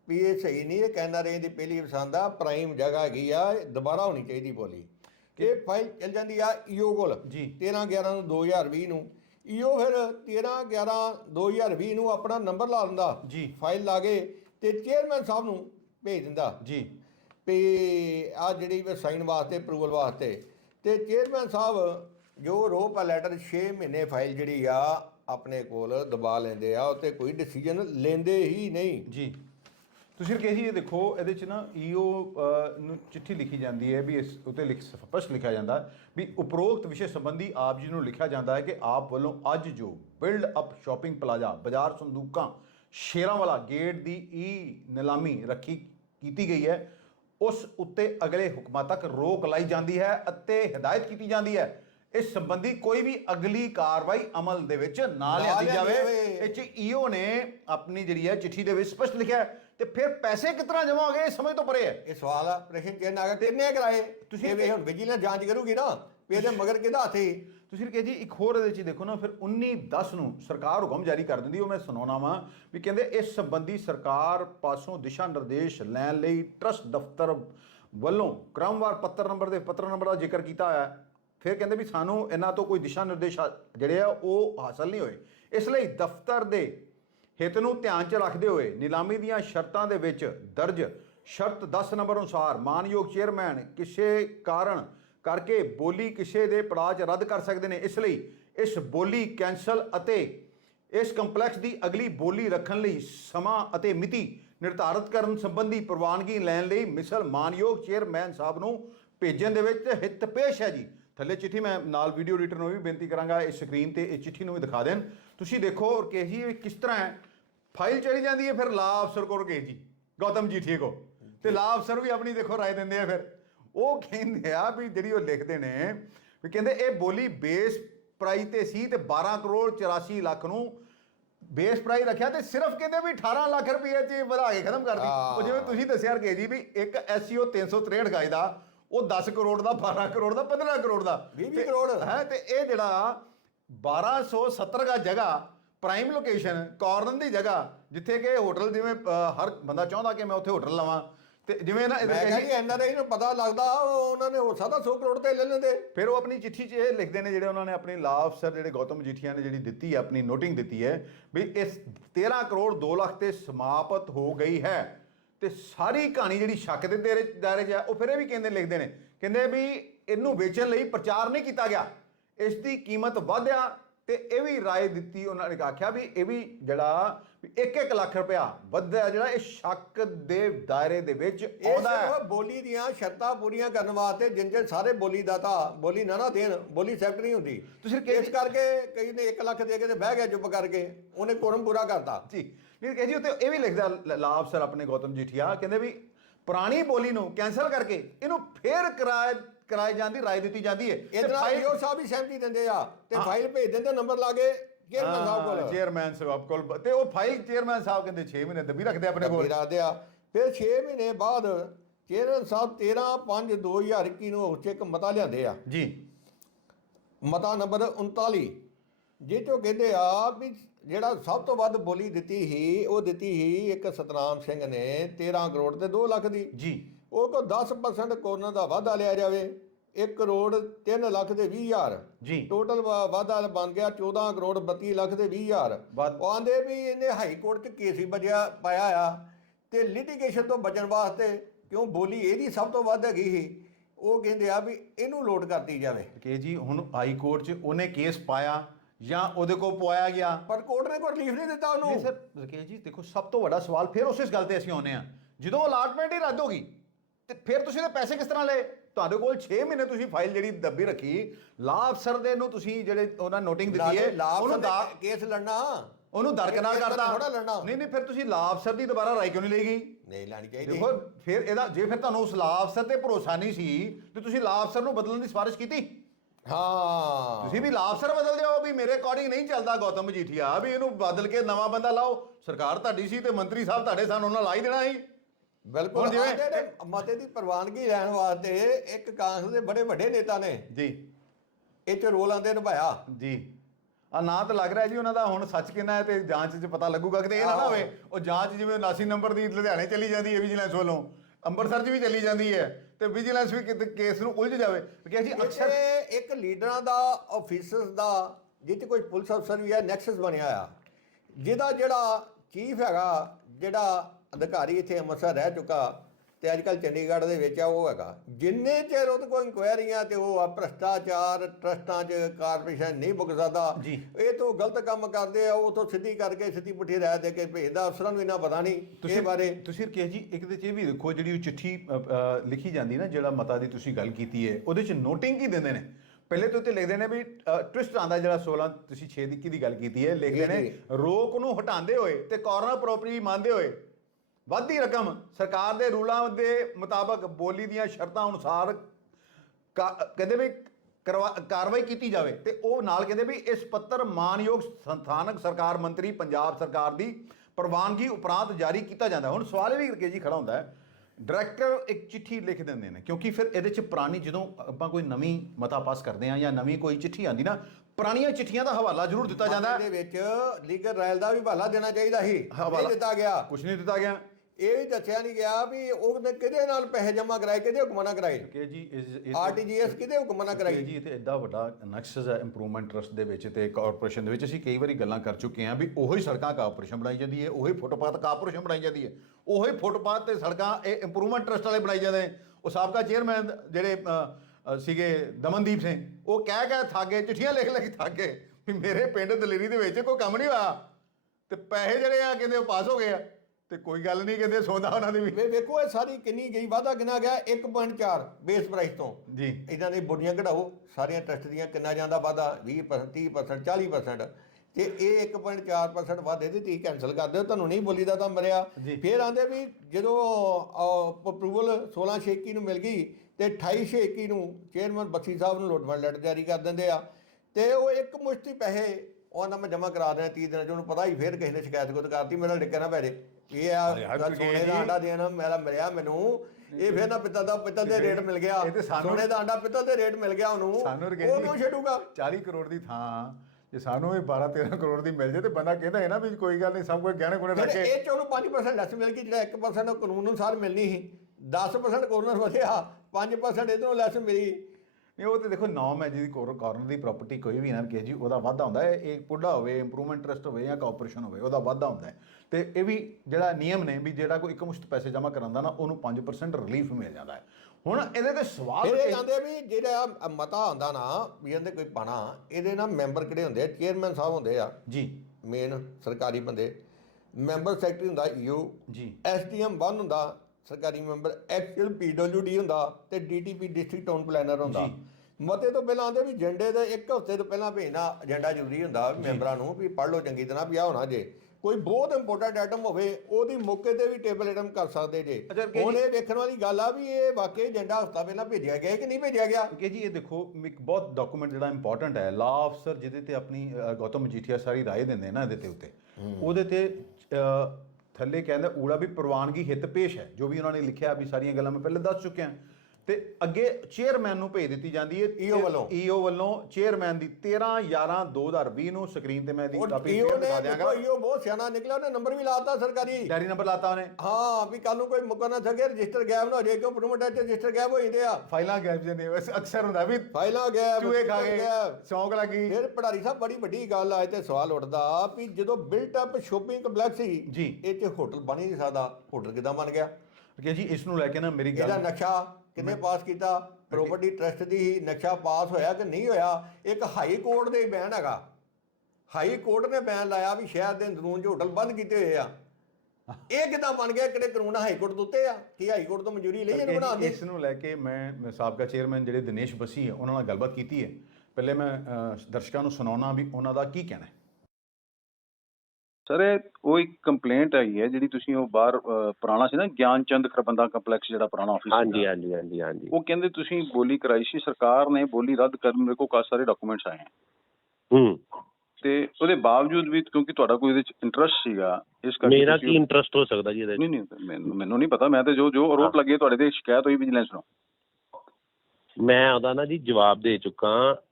ਵੀ ਇਹ ਸਹੀ ਨਹੀਂ ਇਹ ਕਹਿੰਦਾ ਰਹੇ ਦੀ ਪਹਿਲੀ ਪਸੰਦ ਆ ਪ੍ਰਾਈਮ ਜਗ੍ਹਾ ਹੈਗੀ ਆ ਦੁਬਾਰਾ ਹੋਣੀ ਚਾਹੀਦੀ ਬੋਲੀ। ਇਹ ਫਾਈਲ ਚੱਲ ਜਾਂਦੀ ਆ ਈਓ ਕੋਲ।
ਜੀ।
13 11 ਨੂੰ 2020 ਨੂੰ। ਈਓ ਫਿਰ 13 11 2020 ਨੂੰ ਆਪਣਾ ਨੰਬਰ ਲਾ ਦਿੰਦਾ।
ਜੀ।
ਫਾਈਲ ਲਾ ਕੇ ਤੇ ਚੇਅਰਮੈਨ ਸਾਹਿਬ ਨੂੰ ਭੇਜ ਦਿੰਦਾ।
ਜੀ।
ਵੀ ਆ ਜਿਹੜੀ ਵੀ ਸਾਈਨ ਵਾਸਤੇ ਅਪਰੂਵਲ ਵਾਸਤੇ। ਤੇ ਚੇਅਰਮੈਨ ਸਾਹਿਬ, ਜੋ ਰੋਪ ਆ ਲੈਟਰ 6 ਮਹੀਨੇ ਫਾਈਲ ਜਿਹੜੀ ਆ, ਆਪਣੇ ਕੋਲ ਦਬਾ ਲੈਂਦੇ ਆ, ਉੱਤੇ ਕੋਈ ਡਿਸੀਜਨ ਲੈਂਦੇ ਹੀ ਨਹੀਂ।
ਜੀ। ਤੁਸੀਂ ਰਕੇਸ਼ ਜੀ ਇਹ ਦੇਖੋ, ਇਹਦੇ ਚ ਨਾ ਈਓ ਨੂੰ ਚਿੱਠੀ ਲਿਖੀ ਜਾਂਦੀ ਹੈ ਵੀ ਇਸ ਉਤੇ ਲਿਖ, ਸਪਸ਼ਟ ਲਿਖਿਆ ਜਾਂਦਾ ਵੀ ਉਪਰੋਕਤ ਵਿਸ਼ੇ ਸੰਬੰਧੀ ਆਪ ਜੀ ਨੂੰ ਲਿਖਿਆ ਜਾਂਦਾ ਹੈ ਕਿ ਆਪ ਵੱਲੋਂ ਅੱਜ ਜੋ ਬਿਲਡ ਅਪ ਸ਼ਾਪਿੰਗ ਪਲਾਜ਼ਾ ਬਾਜ਼ਾਰ ਸੰਦੂਕਾਂ, ਸ਼ੇਰਾਂ ਵਾਲਾ ਗੇਟ ਦੀ ਈ ਨਿਲਾਮੀ ਰੱਖੀ, ਕੀਤੀ ਗਈ ਹੈ। ਉਸ ਉੱਤੇ ਅਗਲੇ ਹੁਕਮਾਂ ਤੱਕ ਰੋਕ ਲਾਈ ਜਾਂਦੀ ਹੈ ਅਤੇ ਹਦਾਇਤ ਕੀਤੀ ਜਾਂਦੀ ਹੈ। ਇਸ ਸੰਬੰਧੀ ਕੋਈ ਵੀ ਅਗਲੀ ਕਾਰਵਾਈ ਅਮਲ ਦੇ ਵਿੱਚ ਨਾ ਲਿਆਂਦੀ ਜਾਵੇ। ਇਹ ਚ ਈਓ ਨੇ ਆਪਣੀ ਜਿਹੜੀ ਹੈ ਚਿੱਠੀ ਦੇ ਵਿੱਚ ਸਪਸ਼ਟ ਲਿਖਿਆ ਤੇ ਫਿਰ ਪੈਸੇ ਕਿਤਨਾ ਜਮਾ ਹੋ ਗਏ ਇਹ ਸਮਝ ਤੋਂ ਪਰੇ ਹੈ।
ਇਹ ਸਵਾਲ ਆ ਪ੍ਰਸ਼ਨ ਚਿੰਨ ਆ ਗਿਆ ਕਿੰਨੇ ਕਰਾਏ?
ਤੁਸੀਂ-
ਵੇ ਹੁਣ ਵਿਜੀਲੈਂਸ ਜਾਂਚ ਕਰੂਗੀ ਨਾ। ਵੀ ਇਹਦੇ ਮਗਰ ਕਿਹਦਾ ਹੱਥ ਸੀ
ਤੁਸੀਂ ਕਹੇ ਜੀ ਇੱਕ ਹੋਰ ਇਹਦੇ ਚ ਦੇਖੋ ਨਾ, ਫਿਰ 19 10 ਨੂੰ ਸਰਕਾਰ ਹੁਕਮ ਜਾਰੀ ਕਰ ਦਿੰਦੀ, ਉਹ ਮੈਂ ਸੁਣਾਉਣਾ ਵਾਂ ਵੀ ਕਹਿੰਦੇ ਇਸ ਸੰਬੰਧੀ ਸਰਕਾਰ ਪਾਸੋਂ ਦਿਸ਼ਾ ਨਿਰਦੇਸ਼ ਲੈਣ ਲਈ ਟਰਸਟ ਦਫ਼ਤਰ ਵੱਲੋਂ ਕ੍ਰਮਵਾਰ ਪੱਤਰ ਨੰਬਰ ਦੇ ਪੱਤਰ ਨੰਬਰ ਦਾ ਜ਼ਿਕਰ ਕੀਤਾ ਹੋਇਆ ਹੈ। ਫਿਰ ਕਹਿੰਦੇ ਵੀ ਸਾਨੂੰ ਇਹਨਾਂ ਤੋਂ ਕੋਈ ਦਿਸ਼ਾ ਨਿਰਦੇਸ਼ ਹਾ- ਜਿਹੜੇ ਆ, ਉਹ ਹਾਸਲ ਨਹੀਂ ਹੋਏ ਇਸ ਲਈ ਦਫ਼ਤਰ ਦੇ ਹਿੱਤ ਨੂੰ ਧਿਆਨ 'ਚ ਰੱਖਦੇ ਹੋਏ ਨਿਲਾਮੀ ਦੀਆਂ ਸ਼ਰਤਾਂ ਦੇ ਵਿੱਚ ਦਰਜ ਸ਼ਰਤ 10 ਨੰਬਰ ਅਨੁਸਾਰ ਮਾਨਯੋਗ ਚੇਅਰਮੈਨ ਕਿਸੇ ਕਾਰਨ ਕਰਕੇ ਬੋਲੀ ਕਿਸੇ ਦੇ ਪੜਾਅ 'ਚ ਰੱਦ ਕਰ ਸਕਦੇ ਨੇ। ਇਸ ਲਈ ਇਸ ਬੋਲੀ ਕੈਂਸਲ ਅਤੇ ਇਸ ਕੰਪਲੈਕਸ ਦੀ ਅਗਲੀ ਬੋਲੀ ਰੱਖਣ ਲਈ ਸਮਾਂ ਅਤੇ ਮਿਤੀ ਨਿਰਧਾਰਤ ਕਰਨ ਸੰਬੰਧੀ ਪ੍ਰਵਾਨਗੀ ਲੈਣ ਲਈ ਮਿਸਲ ਮਾਨਯੋਗ ਚੇਅਰਮੈਨ ਸਾਹਿਬ ਨੂੰ ਭੇਜਣ ਦੇ ਵਿੱਚ ਹਿੱਤ ਪੇਸ਼ ਹੈ ਜੀ। ਥੱਲੇ ਚਿੱਠੀ ਮੈਂ ਨਾਲ ਵੀਡੀਓ ਐਡੀਟਰ ਨੂੰ ਵੀ ਬੇਨਤੀ ਕਰਾਂਗਾ, ਇਸ ਸਕਰੀਨ ਤੇ ਇਸ ਚਿੱਠੀ ਨੂੰ ਵੀ ਦਿਖਾ ਦੇਣ। ਤੁਸੀਂ ਦੇਖੋ ਔਰ ਕੇਸ ਜੀ ਇਹ ਕਿਸ ਤਰ੍ਹਾਂ ਹੈ। ਫਾਈਲ ਚਲੀ ਜਾਂਦੀ ਹੈ, ਫਿਰ ਲਾ ਅਫਸਰ ਕੋਲ ਕੇਸ ਜੀ। ਗੌਤਮ ਜੀ, ਠੀਕ ਹੋ। ਤੇ ਲਾ ਅਫਸਰ ਵੀ ਆਪਣੀ ਦੇਖੋ ਰਾਏ ਦਿੰਦੇ ਆ ਫਿਰ। ਉਹ ਕਹਿੰਦੇ ਆ ਵੀ ਜਿਹੜੀ ਉਹ ਲਿਖਦੇ ਨੇ ਵੀ ਕਹਿੰਦੇ ਇਹ ਬੋਲੀ ਬੇਸ ਪ੍ਰਾਈਸ ਤੇ ਸੀ ਤੇ 12 ਕਰੋੜ 84 ਲੱਖ ਨੂੰ ਬੇਸ ਪ੍ਰਾਈਸ ਰੱਖਿਆ ਤੇ ਸਿਰਫ ਕਹਿੰਦੇ ਵੀ 18 ਲੱਖ ਰੁਪਏ ਚ ਵਧਾ ਕੇ ਖਤਮ ਕਰਦੀ ਉਹ ਜਿਵੇਂ ਤੁਸੀਂ ਦੱਸਿਆ ਰਕੇ ਜੀ ਵੀ ਇੱਕ ਐਸਈਓ 363 ਗਾਇ ਦਾ ਉਹ 10 ਕਰੋੜ ਦਾ 12 ਕਰੋੜ ਦਾ 15 ਕਰੋੜ ਦਾ।
ਵੀਹ ਵੀਹ
ਤੇ-
ਕਰੋੜ।
ਹੈ ਤੇ ਇਹ ਜਿਹੜਾ 1270 ਦਾ ਜਗ੍ਹਾ ਪ੍ਰਾਈਮ ਲੋਕੇਸ਼ਨ ਕਾਰਨਰ ਦੀ ਜਗ੍ਹਾ ਜਿੱਥੇ ਕਿ ਹੋਟਲ ਜਿਵੇਂ ਹਰ ਬੰਦਾ ਚਾਹੁੰਦਾ ਕਿ ਮੈਂ ਉੱਥੇ ਹੋਟਲ ਲਵਾਂ। ਤੇ ਜਿਵੇਂ ਨਾ
ਮੈਂ
ਕਹੇ-
ਕਹਿੰਦੀ ਐਨਆਰਆਈ ਨੂੰ ਪਤਾ ਲੱਗਦਾ ਉਹ ਉਹਨਾਂ ਨੇ ਹੋ ਸਕਦਾ 100 ਕਰੋੜ ਤੇ ਲੈ ਲੈਂਦੇ।
ਫਿਰ ਉਹ ਆਪਣੀ ਚਿੱਠੀ 'ਚ ਇਹ ਲਿਖਦੇ ਨੇ ਜਿਹੜੇ ਉਹਨਾਂ ਨੇ ਆਪਣੀ ਲਾ ਅਫਸਰ ਜਿਹੜੇ ਗੌਤਮ ਮਜੀਠੀਆ ਨੇ ਜਿਹੜੀ ਦਿੱਤੀ ਹੈ ਆਪਣੀ ਨੋਟਿੰਗ ਦਿੱਤੀ ਹੈ ਵੀ ਇਸ 13 ਕਰੋੜ 2 ਲੱਖ ਤੇ ਸਮਾਪਤ ਹੋ ਗਈ ਹੈ। ਤੇ ਸਾਰੀ ਕਹਾਣੀ ਜਿਹੜੀ ਸ਼ੱਕ ਦੇ ਤੇਰੇ ਦਾਇਰੇ 'ਚ ਹੈ ਉਹ ਫਿਰ ਇਹ ਵੀ ਕਹਿੰਦੇ ਲਿਖਦੇ ਨੇ। ਕਹਿੰਦੇ ਵੀ ਇਹਨੂੰ ਵੇਚਣ ਲਈ ਪ੍ਰਚਾਰ ਨਹੀਂ ਕੀਤਾ ਗਿਆ। ਇਸ ਦੀ ਕੀਮਤ ਵਧਿਆ ਤੇ ਇਹ ਵੀ ਰਾਏ ਦਿੱਤੀ ਉਹਨਾਂ ਨੇ ਆਖਿਆ ਵੀ ਇਹ ਵੀ ਜਿਹੜਾ ਵੀ 1-1 ਲੱਖ ਰੁਪਇਆ ਵਧਿਆ ਜਿਹੜਾ ਇਹ ਸ਼ੱਕ ਦੇ ਦਾਇਰੇ ਦੇ ਵਿੱਚ ਆਉਂਦਾ ਹੈ।
ਬੋਲੀ ਦੀਆਂ ਸ਼ਰਤਾਂ ਪੂਰੀਆਂ ਕਰਨ ਵਾਸਤੇ ਜਿੰਨੇ ਸਾਰੇ ਬੋਲੀ ਦਾਤਾ ਬੋਲੀ ਨਾ ਨਾ ਦੇਣ ਬੋਲੀ ਸੈਕਟ ਨਹੀਂ ਹੁੰਦੀ।
ਤੁਸੀਂ ਕਿ-
ਇਸ ਕਰਕੇ ਕਈ ਨੇ 1 ਲੱਖ ਦੇ ਕੇ ਤੇ ਬਹਿ ਗਿਆ ਚੁੱਪ ਕਰਕੇ ਉਹਨੇ ਕੋਰਮ ਪੂਰਾ ਕਰਤਾ।
ਜੀ ਨਹੀਂ ਕਹੇ ਜੀ ਉੱਤੇ ਇਹ ਵੀ ਲਿਖਦਾ ਲ- ਲਾ ਅਫਸਰ ਆਪਣੇ ਗੌਤਮ ਜੀਠੀਆ ਕਹਿੰਦੇ ਵੀ ਪੁਰਾਣੀ ਬੋਲੀ ਨੂੰ ਕੈਨਸਲ ਕਰਕੇ ਇਹਨੂੰ ਫੇਰ ਕਿਰਾਏ ਕਿਰਾਏ ਜਾਣ ਦੀ ਰਾਏ ਦਿੱਤੀ ਜਾਂਦੀ ਹੈ ਤੇ
ਇਹਦੇ ਨਾਲ ਈਓ ਸਾਹਿਬ ਵੀ ਸਹਿਮਤੀ ਦਿੰਦੇ ਆ। ਤੇ ਫਾਈਲ ਭੇਜ ਦਿੰਦੇ ਨੰਬਰ ਲਾ ਕੇ ਚੇਅਰਮੈਨ ਸਾਹਿਬ ਕੋਲ।
ਚੇਅਰਮੈਨ ਸਾਹਿਬ ਕੋਲ। ਤੇ ਉਹ ਫਾਈਲ ਚੇਅਰਮੈਨ ਸਾਹਿਬ ਕਹਿੰਦੇ 6 ਮਹੀਨੇ ਦੱਬੀ ਰੱਖਦੇ ਆਪਣੇ ਕੋਲ।
ਮੇਰਾ ਦਿਆ ਫਿਰ 6 ਮਹੀਨੇ ਬਾਅਦ ਚੇਅਰਮੈਨ ਸਾਹਿਬ 13 5 2021 ਨੂੰ ਉਸ 'ਚ ਇੱਕ ਮਤਾ ਲਿਆਂਦੇ ਆ।
ਜੀ।
ਮਤਾ ਨੰਬਰ 39 ਜੇ ਚੋਂ ਕਹਿੰਦੇ ਆ ਵੀ ਜਿਹੜਾ ਸਭ ਤੋਂ ਵੱਧ ਬੋਲੀ ਦਿੱਤੀ ਸੀ ਉਹ ਦਿੱਤੀ ਸੀ ਇੱਕ ਸਤਨਾਮ ਸਿੰਘ ਨੇ 13 ਕਰੋੜ ਤੇ 2 ਲੱਖ ਦੀ।
ਜੀ।
ਉਹ ਕੋ 10% ਕੋਰਨਰ ਦਾ ਵਾਧਾ ਲਿਆ ਜਾਵੇ। 1 ਕਰੋੜ 3 ਲੱਖ ਦੇ 20 ਹਜ਼ਾਰ।
ਜੀ।
ਟੋਟਲ ਵਾਧਾ ਬਣ ਗਿਆ 14 ਕਰੋੜ 32 ਲੱਖ ਦੇ 20 ਹਜ਼ਾਰ। ਉਹ ਆਂਦੇ ਵੀ ਇਹਨੇ ਹਾਈ ਕੋਰਟ 'ਚ ਕੇਸ ਹੀ ਬਜਿਆ ਪਾਇਆ ਆ। ਤੇ ਲਿਟੀਗੇਸ਼ਨ ਤੋਂ ਬਚਣ ਵਾਸਤੇ ਕਿਉਂ ਬੋਲੀ? ਇਹਦੀ ਸਭ ਤੋਂ ਵੱਧ ਹੈਗੀ ਸੀ। ਉਹ ਕਹਿੰਦੇ ਆ ਵੀ ਇਹਨੂੰ ਲੋਡ ਕਰਤੀ ਜਾਵੇ।
ਕਿ ਜੀ ਹੁਣ ਹਾਈ ਕੋਰਟ 'ਚ ਉਹਨੇ ਕੇਸ ਪਾਇਆ ਜਾਂ ਉਹਦੇ ਕੋਲ ਪਵਾਇਆ ਗਿਆ?
ਪਰ ਕੋਰਟ ਨੇ ਕੋਈ ਰਿਲੀਫ ਨਹੀਂ ਦਿੱਤਾ
ਨਹੀਂ
ਉਹਨੂੰ
ਸਰ ਰਕੇਸ਼ ਜੀ ਦੇਖੋ ਸਭ ਤੋਂ ਵੱਡਾ ਸਵਾਲ ਫਿਰ ਉਸੇ ਗੱਲ ਤੇ ਅਸੀਂ ਆਉਂਦੇ ਆ ਜਦੋਂ ਅਲਾਟਮੈਂਟ ਹੀ ਰੱਦ ਹੋ ਗਈ ਤੇ ਫਿਰ ਤੁਸੀਂ ਇਹਦੇ ਪੈਸੇ ਕਿਸ ਤਰ੍ਹਾਂ ਲਏ? ਤੁਹਾਡੇ ਕੋਲ 6 ਮਹੀਨੇ ਤੁਸੀਂ ਫਾਈਲ ਜਿਹੜੀ ਦੱਬੀ ਰੱਖੀ ਲਾ ਅਫਸਰ ਦੇ ਨੂੰ ਤੁਸੀਂ ਜਿਹੜੇ ਉਹਨਾਂ ਨੋਟਿੰਗ ਦਿੱਤੀ ਹੈ ਉਹਨੂੰ ਦਾ
ਕੇਸ ਲੜਨਾ।
ਉਹਨੂੰ ਦਰਕਨਾਰ
ਕੇਸ
ਕਰਦਾ।
ਲੜਨਾ।
ਨਹੀਂ ਨਹੀਂ ਫਿਰ ਤੁਸੀਂ ਲਾ ਅਫਸਰ ਦੀ ਦੁਬਾਰਾ ਰਾਏ ਕਿਉਂ ਨਹੀਂ ਲਈ ਗਈ?
ਨਹੀਂ ਲੈਣੀ ਚਾਹੀਦੀ।
ਦੇਖੋ ਫਿਰ ਇਹਦਾ ਜੇ ਫਿਰ ਤੁਹਾਨੂੰ ਉਸ ਲਾ ਅਫਸਰ ਤੇ ਭਰੋਸਾ ਨਹੀਂ ਸੀ ਤੇ ਤੁਸੀਂ ਲਾ ਅਫਸਰ ਨੂੰ ਬਦਲਣ ਦੀ ਸਿਫਾਰਿਸ਼ ਕੀਤੀ?
ਹਾਂ।
ਤੁਸੀਂ ਵੀ ਲਾ ਅਫਸਰ ਬਦਲ ਦਿਓ ਵੀ ਮੇਰੇ ਅਕੋਰਡਿੰਗ ਨਹੀਂ ਚੱਲਦਾ ਗੌਤਮ ਮਜੀਠੀਆ ਵੀ ਇਹਨੂੰ ਬਦਲ ਕੇ ਨਵਾਂ ਬੰਦਾ ਲਾਓ। ਸਰਕਾਰ ਤੁਹਾਡੀ ਸੀ ਤੇ ਮੰਤਰੀ ਸਾਹਿਬ ਤੁਹਾਡੇ ਸਨ ਉਹਨਾਂ ਲਾ ਹੀ ਦੇਣਾ ਸੀ।
ਬਿਲਕੁਲ।
ਹੁਣ ਜਿਵੇਂ-
ਆਹ ਜਿਹੜੇ ਮਤੇ ਦੀ ਪ੍ਰਵਾਨਗੀ ਲੈਣ ਵਾਸਤੇ ਇੱਕ ਕਾਂਗਰਸ ਦੇ ਬੜੇ ਵੱਡੇ ਨੇਤਾ ਨੇ।
ਜੀ।
ਇਹ ਚ ਰੋਲ ਆਂਦੇ ਨਿਭਾਇਆ।
ਜੀ। ਆ ਨਾਂ ਤਾਂ ਲੱਗ ਰਿਹਾ ਜੀ ਉਹਨਾਂ ਦਾ ਹੁਣ ਸੱਚ ਕਿੰਨਾ ਹੈ ਤੇ ਜਾਂਚ 'ਚ ਪਤਾ ਲੱਗੂਗਾ। ਕਿ ਇਹ ਨਾ ਨਾ ਹੋਵੇ ਉਹ ਜਾਂਚ ਜਿਵੇਂ 79 ਨੰਬਰ ਦੀ ਲੁਧਿਆਣੇ ਚਲੀ ਜਾਂਦੀ ਹੈ ਵਿਜੀਲੈਂਸ ਵੱਲੋਂ ਅੰਮ੍ਰਿਤਸਰ 'ਚ ਵੀ ਚਲੀ ਜਾਂਦੀ ਹੈ ਤੇ ਵਿਜੀਲੈਂਸ ਵੀ ਕਿਤੇ ਕੇਸ ਨੂੰ ਉਲਝ ਜਾਵੇ। ਕਿ ਜੀ ਅਕਸਰ
ਇੱਕ ਲੀਡਰਾਂ ਦਾ ਆਫੀਸਰਸ ਦਾ ਜਿੱਥੇ ਕੋਈ ਪੁਲਿਸ ਅਫਸਰ ਵੀ ਹੈ ਨੈਕਸਸ ਬਣਿਆ ਆ ਜਿਹਦਾ ਜਿਹੜਾ ਚੀਫ ਹੈਗਾ ਜਿਹੜਾ ਅਧਿਕਾਰੀ ਇੱਥੇ ਅੰਮ੍ਰਿਤਸਰ ਰਹਿ ਚੁੱਕਾ ਤੇ ਅੱਜ ਕੱਲ ਚੰਡੀਗੜ੍ਹ ਦੇ ਵਿੱਚ ਆ ਉਹ ਹੈਗਾ। ਜਿੰਨੇ ਚਿਰ ਉਹਦੇ ਕੋਲ ਇਨਕੁਆਇਰੀਆਂ ਤੇ ਉਹ ਆ ਭ੍ਰਸ਼ਟਾਚਾਰ ਟਰਸਟਾਂ 'ਚ ਕਾਰਪੋਰੇਸ਼ਨ ਨਹੀਂ ਭੁਗ ਸਕਦਾ। ਇਹ ਤੋਂ ਗਲਤ ਕੰਮ ਕਰਦੇ ਆ ਉਹ ਤੋਂ ਸਿੱਧੀ ਕਰਕੇ ਸਿੱਧੀ ਪੁੱਠੀ ਰਾਇ ਦੇ ਕੇ ਭੇਜਦਾ ਅਫਸਰਾਂ ਨੂੰ ਇਹਨਾਂ ਪਤਾ ਨਹੀਂ ਇਹ ਬਾਰੇ।
ਤੁਸੀਂ ਰਕੇਸ਼ ਜੀ ਇੱਕ ਦੇ ਚ ਇਹ ਵੀ ਦੇਖੋ ਜਿਹੜੀ ਉਹ ਚਿੱਠੀ ਲਿਖੀ ਜਾਂਦੀ ਨਾ ਜਿਹੜਾ ਮਤਾ ਦੀ ਤੁਸੀਂ ਗੱਲ ਕੀਤੀ ਹੈ ਉਹਦੇ ਚ ਨੋਟਿੰਗ ਕੀ ਦਿੰਦੇ ਨੇ? ਪਹਿਲੇ ਤੋਂ ਤੇ ਲਿਖਦੇ ਨੇ ਵੀ ਟਵਿਸਟ ਆਂਦਾ ਜਿਹੜਾ 16 ਤੁਸੀਂ 6 ਦੀ ਕੀ ਦੀ ਗੱਲ ਕੀਤੀ ਹੈ ਲਿਖਦੇ ਨੇ ਰੋਕ ਨੂੰ ਹਟਾਉਂਦੇ ਹੋਏ ਤੇ ਕਾਰਨਰ ਪ੍ਰਾਪਰਟੀ ਮੰਨਦੇ ਹੋਏ ਵੱਧਦੀ ਰਕਮ ਸਰਕਾਰ ਦੇ ਰੂਲਾਂ ਦੇ ਮੁਤਾਬਕ ਬੋਲੀ ਦੀਆਂ ਸ਼ਰਤਾਂ ਅਨੁਸਾਰ ਕਾ- ਕਹਿੰਦੇ ਵੀ ਕਰਵਾ- ਕਾਰਵਾਈ ਕੀਤੀ ਜਾਵੇ ਤੇ ਉਹ ਨਾਲ ਕਹਿੰਦੇ ਵੀ ਇਸ ਪੱਤਰ ਮਾਨਯੋਗ ਸੰਥਾਨਕ ਸਰਕਾਰ ਮੰਤਰੀ ਪੰਜਾਬ ਸਰਕਾਰ ਦੀ ਪ੍ਰਵਾਨਗੀ ਉਪਰੰਤ ਜਾਰੀ ਕੀਤਾ ਜਾਂਦਾ ਹੁਣ ਸਵਾਲ ਇਹ ਵੀ ਕਿ ਜੀ ਖੜਾ ਹੁੰਦਾ ਹੈ, ਡਾਇਰੈਕਟਰ ਇੱਕ ਚਿੱਠੀ ਲਿਖ ਦਿੰਦੇ ਨੇ ਕਿਉਂਕਿ ਫਿਰ ਇਹਦੇ ਚ ਪੁਰਾਣੀ ਜਦੋਂ ਆਪਾਂ ਕੋਈ ਨਵੀਂ ਮਤਾ ਪਾਸ ਕਰਦੇ ਆ ਜਾਂ ਨਵੀਂ ਕੋਈ ਚਿੱਠੀ ਆਂਦੀ ਨਾ ਪੁਰਾਣੀਆਂ ਚਿੱਠੀਆਂ ਦਾ ਹਵਾਲਾ ਜ਼ਰੂਰ ਦਿੱਤਾ ਜਾਂਦਾ ਹੈ।
ਵਿੱਚ ਲੀਗਲ ਰਾਇਲ ਦਾ ਵੀ ਹਵਾਲਾ ਦੇਣਾ ਚਾਹੀਦਾ ਸੀ।
ਹਵਾਲਾ-
ਨਹੀਂ ਦਿੱਤਾ ਗਿਆ।
ਕੁਝ ਨਹੀਂ ਦਿੱਤਾ ਗਿਆ।
ਇਹ ਵੀ ਦੱਸਿਆ ਨਹੀਂ ਗਿਆ ਵੀ ਉਹਨੇ ਕਿਹਦੇ ਨਾਲ ਪੈਸੇ ਜਮ੍ਹਾਂ ਕਰਾਏ ਕਿਹਦੇ ਹੁਕਮਾਂ ਨਾਲ ਕਰਾਏ।
ਕਿ ਜੀ ਇਸ ਇਸ
ਆਰਟੀਜੀਐਸ ਕਿਹਦੇ ਹੁਕਮਾਂ ਨਾਲ ਕਰਾਈ?
ਜੀ ਇਹ ਤੇ ਐਡਾ ਵੱਡਾ ਨਕਸਸ ਹੈ ਇੰਪਰੂਵਮੈਂਟ ਟਰਸਟ ਦੇ ਵਿੱਚ ਤੇ ਕਾਰਪੋਰੇਸ਼ਨ ਦੇ ਵਿੱਚ। ਅਸੀਂ ਕਈ ਵਾਰੀ ਗੱਲਾਂ ਕਰ ਚੁੱਕੇ ਹਾਂ ਵੀ ਉਹੀ ਸੜਕਾਂ ਕਾਰਪੋਰੇਸ਼ਨ ਬਣਾਈ ਜਾਂਦੀ ਹੈ ਉਹੀ ਫੁੱਟਪਾਥ ਕਾਰਪੋਰੇਸ਼ਨ ਬਣਾਈ ਜਾਂਦੀ ਹੈ। ਉਹੀ ਫੁੱਟਪਾਥ ਤੇ ਸੜਕਾਂ ਇਹ ਇੰਪਰੂਵਮੈਂਟ ਟਰਸਟ ਵਾਲੇ ਬਣਾਈ ਜਾਂਦੇ ਨੇ। ਉਹ ਸਾਬਕਾ ਚੇਅਰਮੈਨ ਜਿਹੜੇ ਅ, ਸੀਗੇ ਦਮਨਦੀਪ ਸਿੰਘ। ਉਹ ਕਹਿ ਕਹਿ ਥਾਗੇ ਚਿੱਠੀਆਂ ਲਿਖ ਲਿਖ ਥਾਗੇ ਵੀ ਮੇਰੇ ਪਿੰਡ ਦਲੇਰੀ ਦੇ ਵਿੱਚ ਕੋਈ ਕੰਮ ਨਹੀਂ ਹੋਇਆ। ਤੇ ਪੈਸੇ ਜਿਹੜੇ ਆ ਕਹਿੰਦੇ ਉਹ ਪਾਸ ਹੋ ਗਏ ਆ। ਤੇ ਕੋਈ ਗੱਲ ਨਹੀਂ ਕਹਿੰਦੇ ਸੌਦਾ ਉਹਨਾਂ ਦੀ ਵੀ।
ਵੇ ਵੇਖੋ ਇਹ ਸਾਰੀ ਕਿੰਨੀ ਗਈ ਵਾਧਾ ਕਿੰਨਾ ਗਿਆ 1.4 ਬੇਸ ਪ੍ਰਾਈਸ ਤੋਂ।
ਜੀ।
ਇਹਨਾਂ ਦੇ ਬੋਡੀਆਂ ਕਢਾਓ ਸਾਰੀਆਂ ਟਰਸਟ ਦੀਆਂ ਕਿੰਨਾ ਜਾਂਦਾ ਵਾਧਾ 20% 30% 40% ਤੇ ਇਹ 1.4% ਵਾਧੇ ਦੀ ਤੁਸੀਂ ਕੈਨਸਲ ਕਰ ਦਿਓ ਤੁਹਾਨੂੰ ਨਹੀਂ ਬੋਲੀ ਦਾ ਤਾਂ ਮਰਿਆ।
ਜੀ।
ਫਿਰ ਆਂਦੇ ਵੀ ਜਦੋਂ ਅਪਰੂਵਲ 16 ਛੇਕੀ ਨੂੰ ਮਿਲ ਗਈ ਤੇ 28 ਛੇਕੀ ਨੂੰ ਚੇਅਰਮੈਨ ਬੱਸੀ ਸਾਹਿਬ ਨੂੰ ਲੋਟਮੈਂਟ ਲੈਟਰ ਜਾਰੀ ਕਰ ਦਿੰਦੇ ਆ। ਤੇ ਉਹ ਇੱਕ ਮੁਸ਼ਤੀ ਪੈਸੇ ਉਹਨਾਂ ਮੈਂ ਜਮ੍ਹਾਂ ਕਰਾ ਦੇਣਾ 30 ਦਿਨਾਂ ਚ ਉਹਨੂੰ ਪਤਾ ਹੀ ਫਿਰ ਕਿਸੇ ਨੇ ਸ਼ਿਕਾਇਤ ਕੋਈ ਕਰਤੀ ਮੇਰਾ ਡਿੱਗਾ ਨਾ ਪੈ ਜੇ। ਇਹ ਆ ਸੋਨੇ ਦਾ
ਜੀ-
ਆਂਡਾ ਦੇਣਾ ਮੇਰਾ ਮਿਲਿਆ ਮੈਨੂੰ ਇਹ ਫਿਰ ਨਾ ਪਿੱਤਲ ਦਾ ਪਿੱਤਲ ਦੇ ਰੇਟ ਮਿਲ ਗਿਆ।
ਸਾਨੂੰ-
ਦਾ ਆਂਡਾ ਪਿੱਤਲ ਦੇ ਰੇਟ ਮਿਲ ਗਿਆ ਉਹਨੂੰ
ਸਾਨੂੰ
ਉਹ
ਰਕੇਸ਼
ਕਿਉਂ
ਜੀ
ਛੱਡੂਗਾ।
40 ਕਰੋੜ ਦੀ ਥਾਂ। ਜੇ ਸਾਨੂੰ ਵੀ 12 13 ਕਰੋੜ ਦੀ ਮਿਲ ਜੇ ਤੇ ਬੰਦਾ ਕਹਿੰਦਾ ਹੈ ਨਾ ਵੀ ਕੋਈ ਗੱਲ ਨਹੀਂ ਸਭ ਕੁਝ ਗਹਿਣੇ ਗੁਣੇ ਰੱਖ।
ਇਹ ਚ ਉਹਨੂੰ 5% ਲੈਸ ਮਿਲ ਗਈ ਜਿਹੜਾ 1% ਉਹ ਕਾਨੂੰਨ ਅਨੁਸਾਰ ਮਿਲਣੀ ਸੀ। 10% ਕੋਰਨਰ ਵਧਿਆ 5% ਇਧਰੋਂ ਲੈਸ ਮਿਲੀ।
ਨਹੀਂ ਉਹ ਤੇ ਦੇਖੋ ਨਾਮ ਹੈ ਜਿਹਦੀ ਕਾਰਨਰ ਦੀ ਪ੍ਰਾਪਰਟੀ ਕੋਈ ਵੀ ਨਾ ਕਿ ਜੀ ਉਹਦਾ ਵਾਧਾ ਹੁੰਦਾ ਹੈ। ਇਹ ਪੁੱਡਾ ਹੋਵੇ ਇੰਪਰੂਵਮੈਂਟ ਟਰਸਟ ਹੋਵੇ ਜਾਂ ਕਾਰਪੋਰੇਸ਼ਨ ਹੋਵੇ ਉਹਦਾ ਵਾਧਾ ਹੁੰਦਾ ਹੈ। ਤੇ ਇਹ ਵੀ ਜਿਹੜਾ ਨਿਯਮ ਨੇ ਵੀ ਜਿਹੜਾ ਕੋਈ ਇੱਕਮੁਸ਼ਤ ਪੈਸੇ ਜਮ੍ਹਾਂ ਕਰਾਉਂਦਾ ਨਾ ਉਹਨੂੰ 5% ਰਿਲੀਫ ਮਿਲ ਜਾਂਦਾ ਹੈ। ਹੁਣ ਇਹਦੇ ਤੇ ਸਵਾਲ
ਇਹ ਕਹਿੰਦੇ ਵੀ ਜਿਹੜਾ ਮਤਾ ਹੁੰਦਾ ਨਾ ਵੀ ਇਹਦੇ ਕੋਈ ਪਾਣਾ ਇਹਦੇ ਨਾਲ ਮੈਂਬਰ ਕਿਹੜੇ ਹੁੰਦੇ ਆ? ਚੇਅਰਮੈਨ ਸਾਹਿਬ ਹੁੰਦੇ ਆ।
ਜੀ।
ਮੇਨ ਸਰਕਾਰੀ ਬੰਦੇ। ਮੈਂਬਰ ਸੈਕਟਰੀ ਹੁੰਦਾ ਯੂ
ਜੀ।
ਐਸਡੀਐਮ 1 ਹੁੰਦਾ ਸਰਕਾਰੀ ਮੈਂਬਰ ਐਕਚੁਅਲ ਪੀਡਬਲਯੂਡੀ ਹੁੰਦਾ ਤੇ ਡੀਟੀਪੀ ਡਿਸਟ੍ਰਿਕਟ ਟਾਊਨ ਪਲੈਨਰ ਹੁੰਦਾ। ਮਤੇ ਤੋਂ ਪਹਿਲਾਂ ਆਂਦੇ ਵੀ ਏਜੰਡੇ ਦੇ ਇੱਕ ਹਫ਼ਤੇ ਤੋਂ ਪਹਿਲਾਂ ਭੇਜਣਾ ਏਜੰਡਾ ਜ਼ਰੂਰੀ ਹੁੰਦਾ ਮੈਂਬਰਾਂ ਨੂੰ ਵੀ ਪੜ੍ਹ ਲਓ ਚੰਗੀ ਤਰ੍ਹਾਂ ਵੀ ਆ ਹੋਣਾ ਜੇ। ਕੋਈ ਬਹੁਤ ਇੰਪੋਰਟੈਂਟ ਆਈਟਮ ਹੋਵੇ ਉਹਦੀ ਮੌਕੇ ਤੇ ਵੀ ਟੇਬਲ ਆਈਟਮ ਕਰ ਸਕਦੇ ਜੇ। ਹੁਣ ਇਹ ਵੇਖਣ ਵਾਲੀ ਗੱਲ ਆ ਵੀ ਇਹ ਵਾਕਈ ਏਜੰਡਾ ਹਫ਼ਤਾ ਪਹਿਲਾਂ ਭੇਜਿਆ ਗਿਆ ਕਿ ਨਹੀਂ ਭੇਜਿਆ ਗਿਆ?
ਕਿ ਜੀ ਇਹ ਦੇਖੋ ਇੱਕ ਬਹੁਤ ਡਾਕੂਮੈਂਟ ਜਿਹੜਾ ਇੰਪੋਰਟੈਂਟ ਹੈ। ਲਾ ਅਫਸਰ ਜਿਹਦੇ ਤੇ ਆਪਣੀ ਗੌਤਮ ਮਜੀਠੀਆ ਸਾਰੀ ਰਾਏ ਦਿੰਦੇ ਨਾ ਇਹਦੇ ਤੇ ਉੱਤੇ। ਉਹਦੇ ਤੇ ਥੱਲੇ ਕਹਿੰਦਾ ਊੜਾ ਵੀ ਪ੍ਰਵਾਨਗੀ ਹਿੱਤ ਪੇਸ਼ ਹੈ। ਜੋ ਵੀ ਉਹਨਾਂ ਨੇ ਲਿਖਿਆ ਵੀ ਸਾਰੀਆਂ ਗੱਲਾਂ ਮੈਂ ਪਹਿਲੇ ਦੱਸ ਚੁੱਕਿਆ। ਤੇ ਅੱਗੇ ਚੇਅਰਮੈਨ ਨੂੰ ਭੇਜ ਦਿੱਤੀ ਜਾਂਦੀ ਹੈ
EO ਵੱਲੋਂ।
ਈਓ ਵੱਲੋਂ ਚੇਅਰਮੈਨ ਦੀ 13 11 2020 ਨੂੰ ਸਕਰੀਨ ਤੇ ਮੈਂ ਇਹਦੀ
ਉਹ
ਕਾਪੀ
ਈਓ ਨੇ
ਦਿਖਾ
ਈਓ ਬਹੁਤ ਸਿਆਣਾ ਨਿਕਲਿਆ ਉਹਨੇ ਨੰਬਰ ਵੀ ਲਾਤਾ ਸਰਕਾਰੀ।
ਡੈਰੀ ਨੰਬਰ ਲਾਤਾ ਉਹਨੇ।
ਹਾਂ ਵੀ ਕੱਲ ਨੂੰ ਕੋਈ ਮੁੱਕਰ ਨਾ ਸਕੇ ਰਜਿਸਟਰ ਗਾਇਬ ਨਾ ਹੋ ਜਾਏ ਕਿਉਂ ਪ੍ਰੋਮੋਟਰ ਤੇ ਰਜਿਸਟਰ ਗਾਇਬ ਹੋ ਜਾਂਦੇ ਆ?
ਫਾਈਲਾਂ ਗੈਪ ਜਾਂਦੇ ਵੈਸੇ ਅਕਸਰ ਹੁੰਦਾ ਵੀ
ਫਾਈਲਾਂ ਗਾਇਬ
ਚੂਹੇ ਖਾ ਗਏ
ਗਾਇਬ।
ਚੌਂਕ ਲੱਗੀ।
ਫਿਰ ਪੜਾਰੀ ਸਾਹਿਬ ਬੜੀ ਵੱਡੀ ਗੱਲ ਆ ਤੇ ਸਵਾਲ ਉੱਠਦਾ ਵੀ ਜਦੋਂ ਬਿਲਟ ਅਪ ਸ਼ੋਪਿੰਗ ਕੰਪਲੈਕਸ ਸੀ
ਜੀ।
ਇਹ ਤੇ ਹੋਟਲ ਬਣ ਹੀ ਨਹੀਂ ਸਕਦਾ। ਹੋਟਲ ਕਿਦਾਂ ਬਣ ਗਿਆ?
ਕਿ ਜੀ ਇਸ ਨੂੰ ਲੈ ਕੇ ਨਾ ਮੇਰੀ
ਇਹਦਾ
ਗੱਲ
ਨਕਸ਼ਾ ਕਿੰਨੇ ਪਾਸ ਕੀਤਾ? ਪ੍ਰਾਪਰਟੀ ਟਰਸਟ ਦੀ ਹੀ ਨਕਸ਼ਾ ਪਾਸ ਹੋਇਆ ਕਿ ਨਹੀਂ ਹੋਇਆ? ਇੱਕ ਹਾਈ ਕੋਰਟ ਦੇ ਬਿਆਨ ਹੈਗਾ। ਹਾਈ ਕੋਰਟ ਨੇ ਬਿਆਨ ਲਾਇਆ ਵੀ ਸ਼ਹਿਰ ਦੇ ਅੰਦਰੂਨ ਹੋਟਲ ਬੰਦ ਕੀਤੇ ਹੋਏ ਆ। ਇਹ ਕਿਦਾਂ ਬਣ ਗਿਆ? ਕਿਹੜੇ ਕਾਨੂੰਨ ਹਾਈ ਕੋਰਟ ਦੇ ਉੱਤੇ ਆ? ਕੀ ਹਾਈ ਕੋਰਟ ਤੋਂ ਮਨਜ਼ੂਰੀ ਲਈ ਇਹਨੂੰ ਬਣਾਉਣ ਦੀ?
ਇਸ ਨੂੰ ਲੈ ਕੇ ਮੈਂ ਸਾਬਕਾ ਚੇਅਰਮੈਨ ਜਿਹੜੇ ਦਿਨੇਸ਼ ਬਸੀ ਹੈ ਉਹਨਾਂ ਨਾਲ ਗੱਲਬਾਤ ਕੀਤੀ ਹੈ। ਪਹਿਲੇ ਮੈਂ ਦਰਸ਼ਕਾਂ ਨੂੰ ਸੁਣਾਉਣਾ ਵੀ ਉਹਨਾਂ ਦਾ ਕੀ ਕਹਿਣਾ ਹੈ।
ਸਰ ਇਹ ਉਹ ਇੱਕ ਕੰਪਲੇਂਟ ਆਈ ਹੈ ਜਿਹੜੀ ਤੁਸੀਂ ਉਹ ਬਾਹਰ ਅਹ, ਪੁਰਾਣਾ ਸੀ ਨਾ ਗਿਆਨ ਚੰਦ ਖਰਬੰਦਾ ਕੰਪਲੈਕਸ ਜਿਹੜਾ ਪੁਰਾਣਾ ਆਫਿਸ
ਹਾਂਜੀ ਹਾਂਜੀ ਹਾਂਜੀ ਹਾਂਜੀ।
ਉਹ ਕਹਿੰਦੇ ਤੁਸੀਂ ਬੋਲੀ ਕਰਾਈ ਸੀ ਸਰਕਾਰ ਨੇ ਬੋਲੀ ਰੱਦ ਕਰਨ ਮੇਰੇ ਕੋਲ ਕਾਫੀ ਸਾਰੇ ਡਾਕੂਮੈਂਟਸ ਆਏ
ਹੂੰ।
ਤੇ ਉਹਦੇ ਬਾਵਜੂਦ ਵੀ ਕਿਉਂਕਿ ਤੁਹਾਡਾ ਕੋਈ ਇਹਦੇ ਚ ਇੰਟਰਸਟ ਸੀਗਾ ਇਸ ਕਰਕੇ
ਮੇਰਾ
ਤੁਸੀਂ
ਕੀ ਇੰਟਰਸਟ ਹੋ ਸਕਦਾ ਜੀ ਇਹਦੇ 'ਚ?
ਨਹੀਂ ਨਹੀਂ ਮੈਨੂੰ ਮੈਨੂੰ ਨਹੀਂ ਪਤਾ ਮੈਂ ਤੇ ਜੋ ਜੋ ਆਰੋਪ। ਲੱਗੇ ਤੁਹਾਡੇ ਤੇ ਸ਼ਿਕਾਇਤ ਹੋਈ ਵਿਜੀਲੈਂਸ ਨੂੰ।
ਮੈਂ ਉਹਦਾ ਨਾ ਜੀ ਜਵਾਬ ਦੇ ਚੁੱਕਾ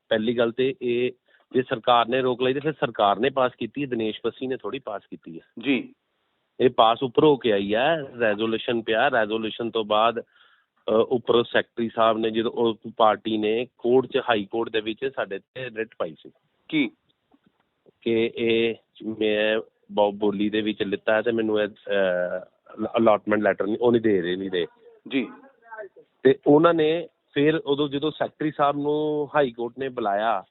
ਪਹਿਲੀ ਗੱਲ ਤੇ ਇਹ ਜੇ ਸਰਕਾਰ ਨੇ ਰੋਕ ਲਈ ਤੇ ਫਿਰ ਸਰਕਾਰ ਨੇ ਪਾਸ ਕੀਤੀ ਹੈ ਦਿਨੇਸ਼ ਬੱਸੀ ਨੇ ਥੋੜੀ ਪਾਸ ਕੀਤੀ ਹੈ।
ਜੀ।
ਇਹ ਪਾਸ ਉੱਪਰ ਹੋ ਕੇ ਆਈ ਹੈ ਰੈਜ਼ੋਲੂਸ਼ਨ ਪਿਆ ਰੈਜ਼ੋਲੂਸ਼ਨ ਤੋਂ ਬਾਅਦ ਉੱਪਰੋਂ ਸੈਕਟਰੀ ਸਾਹਿਬ ਨੇ ਜਦੋਂ ਉਹ ਪਾਰਟੀ ਨੇ ਕੋਰਟ 'ਚ ਹਾਈ ਕੋਰਟ ਦੇ ਵਿੱਚ ਸਾਡੇ ਤੇ ਰਿਟ ਪਾਈ ਸੀ।
ਕੀ?
ਕਿ ਇਹ ਮੈਂ ਬਹੁ ਬੋਲੀ ਦੇ ਵਿੱਚ ਲਿੱਤਾ ਹੈ ਤੇ ਮੈਨੂੰ ਇਹ ਅਲਾਟਮੈਂਟ ਲੈਟਰ ਨਹੀਂ ਉਹ ਨਹੀਂ ਦੇ ਰਹੇ ਨਹੀਂ ਦੇ।
ਜੀ।
ਤੇ ਉਹਨਾਂ ਨੇ ਫਿਰ ਉਦੋਂ ਜਦੋਂ ਸੈਕਟਰੀ ਸਾਹਿਬ ਨੂੰ ਹਾਈ ਕੋਰਟ ਨੇ ਬੁਲਾਇਆ